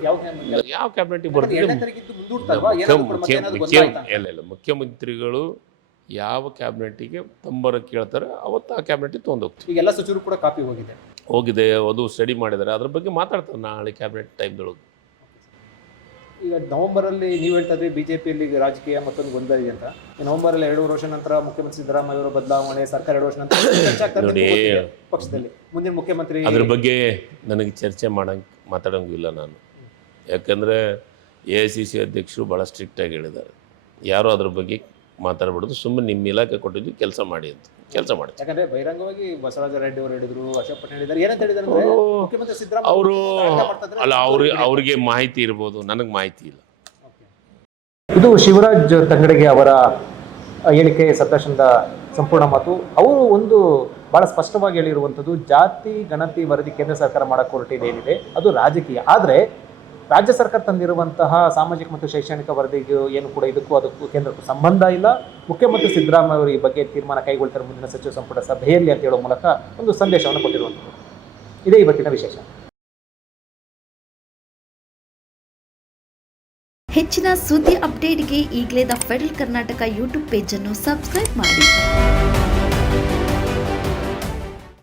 ಯಾವ ಕ್ಯಾಬಿನೆಟಿಗೆ ಬರ್ತಿದೆ? ಮುಖ್ಯ ಇಲ್ಲ ಇಲ್ಲ. ಮುಖ್ಯಮಂತ್ರಿಗಳು ಯಾವ ಕ್ಯಾಬಿನೆಟಿಗೆ ತಂಬರ ಕೇಳ್ತಾರೆ ಅವತ್ತು ಆ ಕ್ಯಾಬಿನೆಟಿಗೆ ತೊಗೊಂಡೋಗ್ತೀವಿ ಈಗ ಎಲ್ಲ ಸಚಿವರು ಕೂಡ ಕಾಪಿ ಹೋಗಿದೆ. ಹೋಗಿದೆ ಅದು ಸ್ಟಡಿ ಮಾಡಿದ್ದಾರೆ. ಅದ್ರ ಬಗ್ಗೆ ಮಾತಾಡ್ತಾರೆ ನಾಳೆ ಕ್ಯಾಬಿನೆಟ್ ಟೈಮ್ದೊಳಗೆ. ಈಗ ನವೆಂಬರ್ ಅಲ್ಲಿ ನೀವು ಹೇಳ್ತಾ ಇದ್ರಿ ಬಿಜೆಪಿಯಲ್ಲಿ ರಾಜಕೀಯ ಮತ್ತೊಂದು ಗೊಂದಲ ಇದೆ ಅಂತ. ಈ ನವೆಂಬರ್ ಅಲ್ಲಿ ಎರಡು ವರ್ಷ ನಂತರ ಮುಖ್ಯಮಂತ್ರಿ ಸಿದ್ದರಾಮಯ್ಯ ಅವರ ಬದಲಾವಣೆ ಸರ್ಕಾರ ಎರಡು ವರ್ಷ ನಂತರ ಚರ್ಚೆ ಆಗ್ತಾ ಇರೋದು ನೋಡಿ. ಪಕ್ಷದಲ್ಲಿ. ಮುಂದಿನ ಮುಖ್ಯಮಂತ್ರಿ ಅದ್ರ ಬಗ್ಗೆ ನನಗೆ ಚರ್ಚೆ ಮಾಡಂಗೆ ಮಾತಾಡೋಂಗಿಲ್ಲ ನಾನು. ಯಾಕಂದರೆ ಎ ಐ ಸಿ ಸಿ ಅಧ್ಯಕ್ಷರು ಭಾಳ ಸ್ಟ್ರಿಕ್ಟಾಗಿ ಹೇಳಿದ್ದಾರೆ. ಯಾರು ಅದ್ರ ಬಗ್ಗೆ ಮಾತಾಡ್ಬಿಡೋದು ಸುಮ್ಮನೆ ನಿಮ್ಮ ಇಲಾಖೆ ಕೊಟ್ಟಿದ್ದು ಕೆಲಸ ಮಾಡಿ ಅಂತ. ಕೆಲಸ ಮಾಡಿ ಯಾಕಂದ್ರೆ ಬಹಿರಂಗವಾಗಿ ಬಸವರಾಜ ರೆಡ್ಡಿ ಅವರು ಹೇಳಿದ್ರು ಅಶೋಕ್ ಪಟೇಲ್ ಹೇಳಿದ್ದಾರೆ. ಏನಂತ ಹೇಳಿದ್ದಾರೆ ಅಂದ್ರೆ ಅವರು- ಮುಖ್ಯಮಂತ್ರಿ ಸಿದ್ದರಾಮಯ್ಯ ಅವರು ಅಲ್ಲ ಅವ್ರಿಗೆ. ಅವ್ರಿಗೆ ಮಾಹಿತಿ ಇರ್ಬೋದು ನನಗೆ ಮಾಹಿತಿ ಇಲ್ಲ. ಇದು ಶಿವರಾಜ್ ತಂಗಡಿಗೆ ಅವರ ಹೇಳಿಕೆ ಸಂದರ್ಶನದ ಸಂಪೂರ್ಣ ಮಾತು. ಅವರು ಒಂದು ಬಹಳ ಸ್ಪಷ್ಟವಾಗಿ ಹೇಳಿರುವಂಥದ್ದು ಜಾತಿ ಗಣತಿ ವರದಿ ಕೇಂದ್ರ ಸರ್ಕಾರ ಮಾಡಕ್ಕೆ ಹೊರಟಿದೆ ಏನಿದೆ ಅದು ರಾಜಕೀಯ. ಆದರೆ ರಾಜ್ಯ ಸರ್ಕಾರ ತಂದಿರುವಂತಹ ಸಾಮಾಜಿಕ ಮತ್ತು ಶೈಕ್ಷಣಿಕ ವರದಿಗೂ ಏನು ಕೂಡ ಇದಕ್ಕೂ ಅದಕ್ಕೂ ಕೇಂದ್ರಕ್ಕೂ ಸಂಬಂಧ ಇಲ್ಲ. ಮುಖ್ಯಮಂತ್ರಿ ಸಿದ್ದರಾಮಯ್ಯ ಅವರು ಈ ಬಗ್ಗೆ ತೀರ್ಮಾನ ಕೈಗೊಳ್ತಾರೆ ಮುಂದಿನ ಸಚಿವ ಸಂಪುಟ ಸಭೆಯಲ್ಲಿ ಅಂತ ಹೇಳೋ ಮೂಲಕ ಒಂದು ಸಂದೇಶವನ್ನು ಕೊಟ್ಟಿರುವಂಥದ್ದು. ಇದೇ ಇವತ್ತಿನ ವಿಶೇಷ. ಹೆಚ್ಚಿನ ಸುದ್ದಿ ಅಪ್ಡೇಟ್ಗೆ ಈಗಲೇ ದ ಫೆಡರಲ್ ಕರ್ನಾಟಕ ಯೂಟ್ಯೂಬ್ ಪೇಜನ್ನು ಸಬ್ಸ್ಕ್ರೈಬ್ ಮಾಡಿ.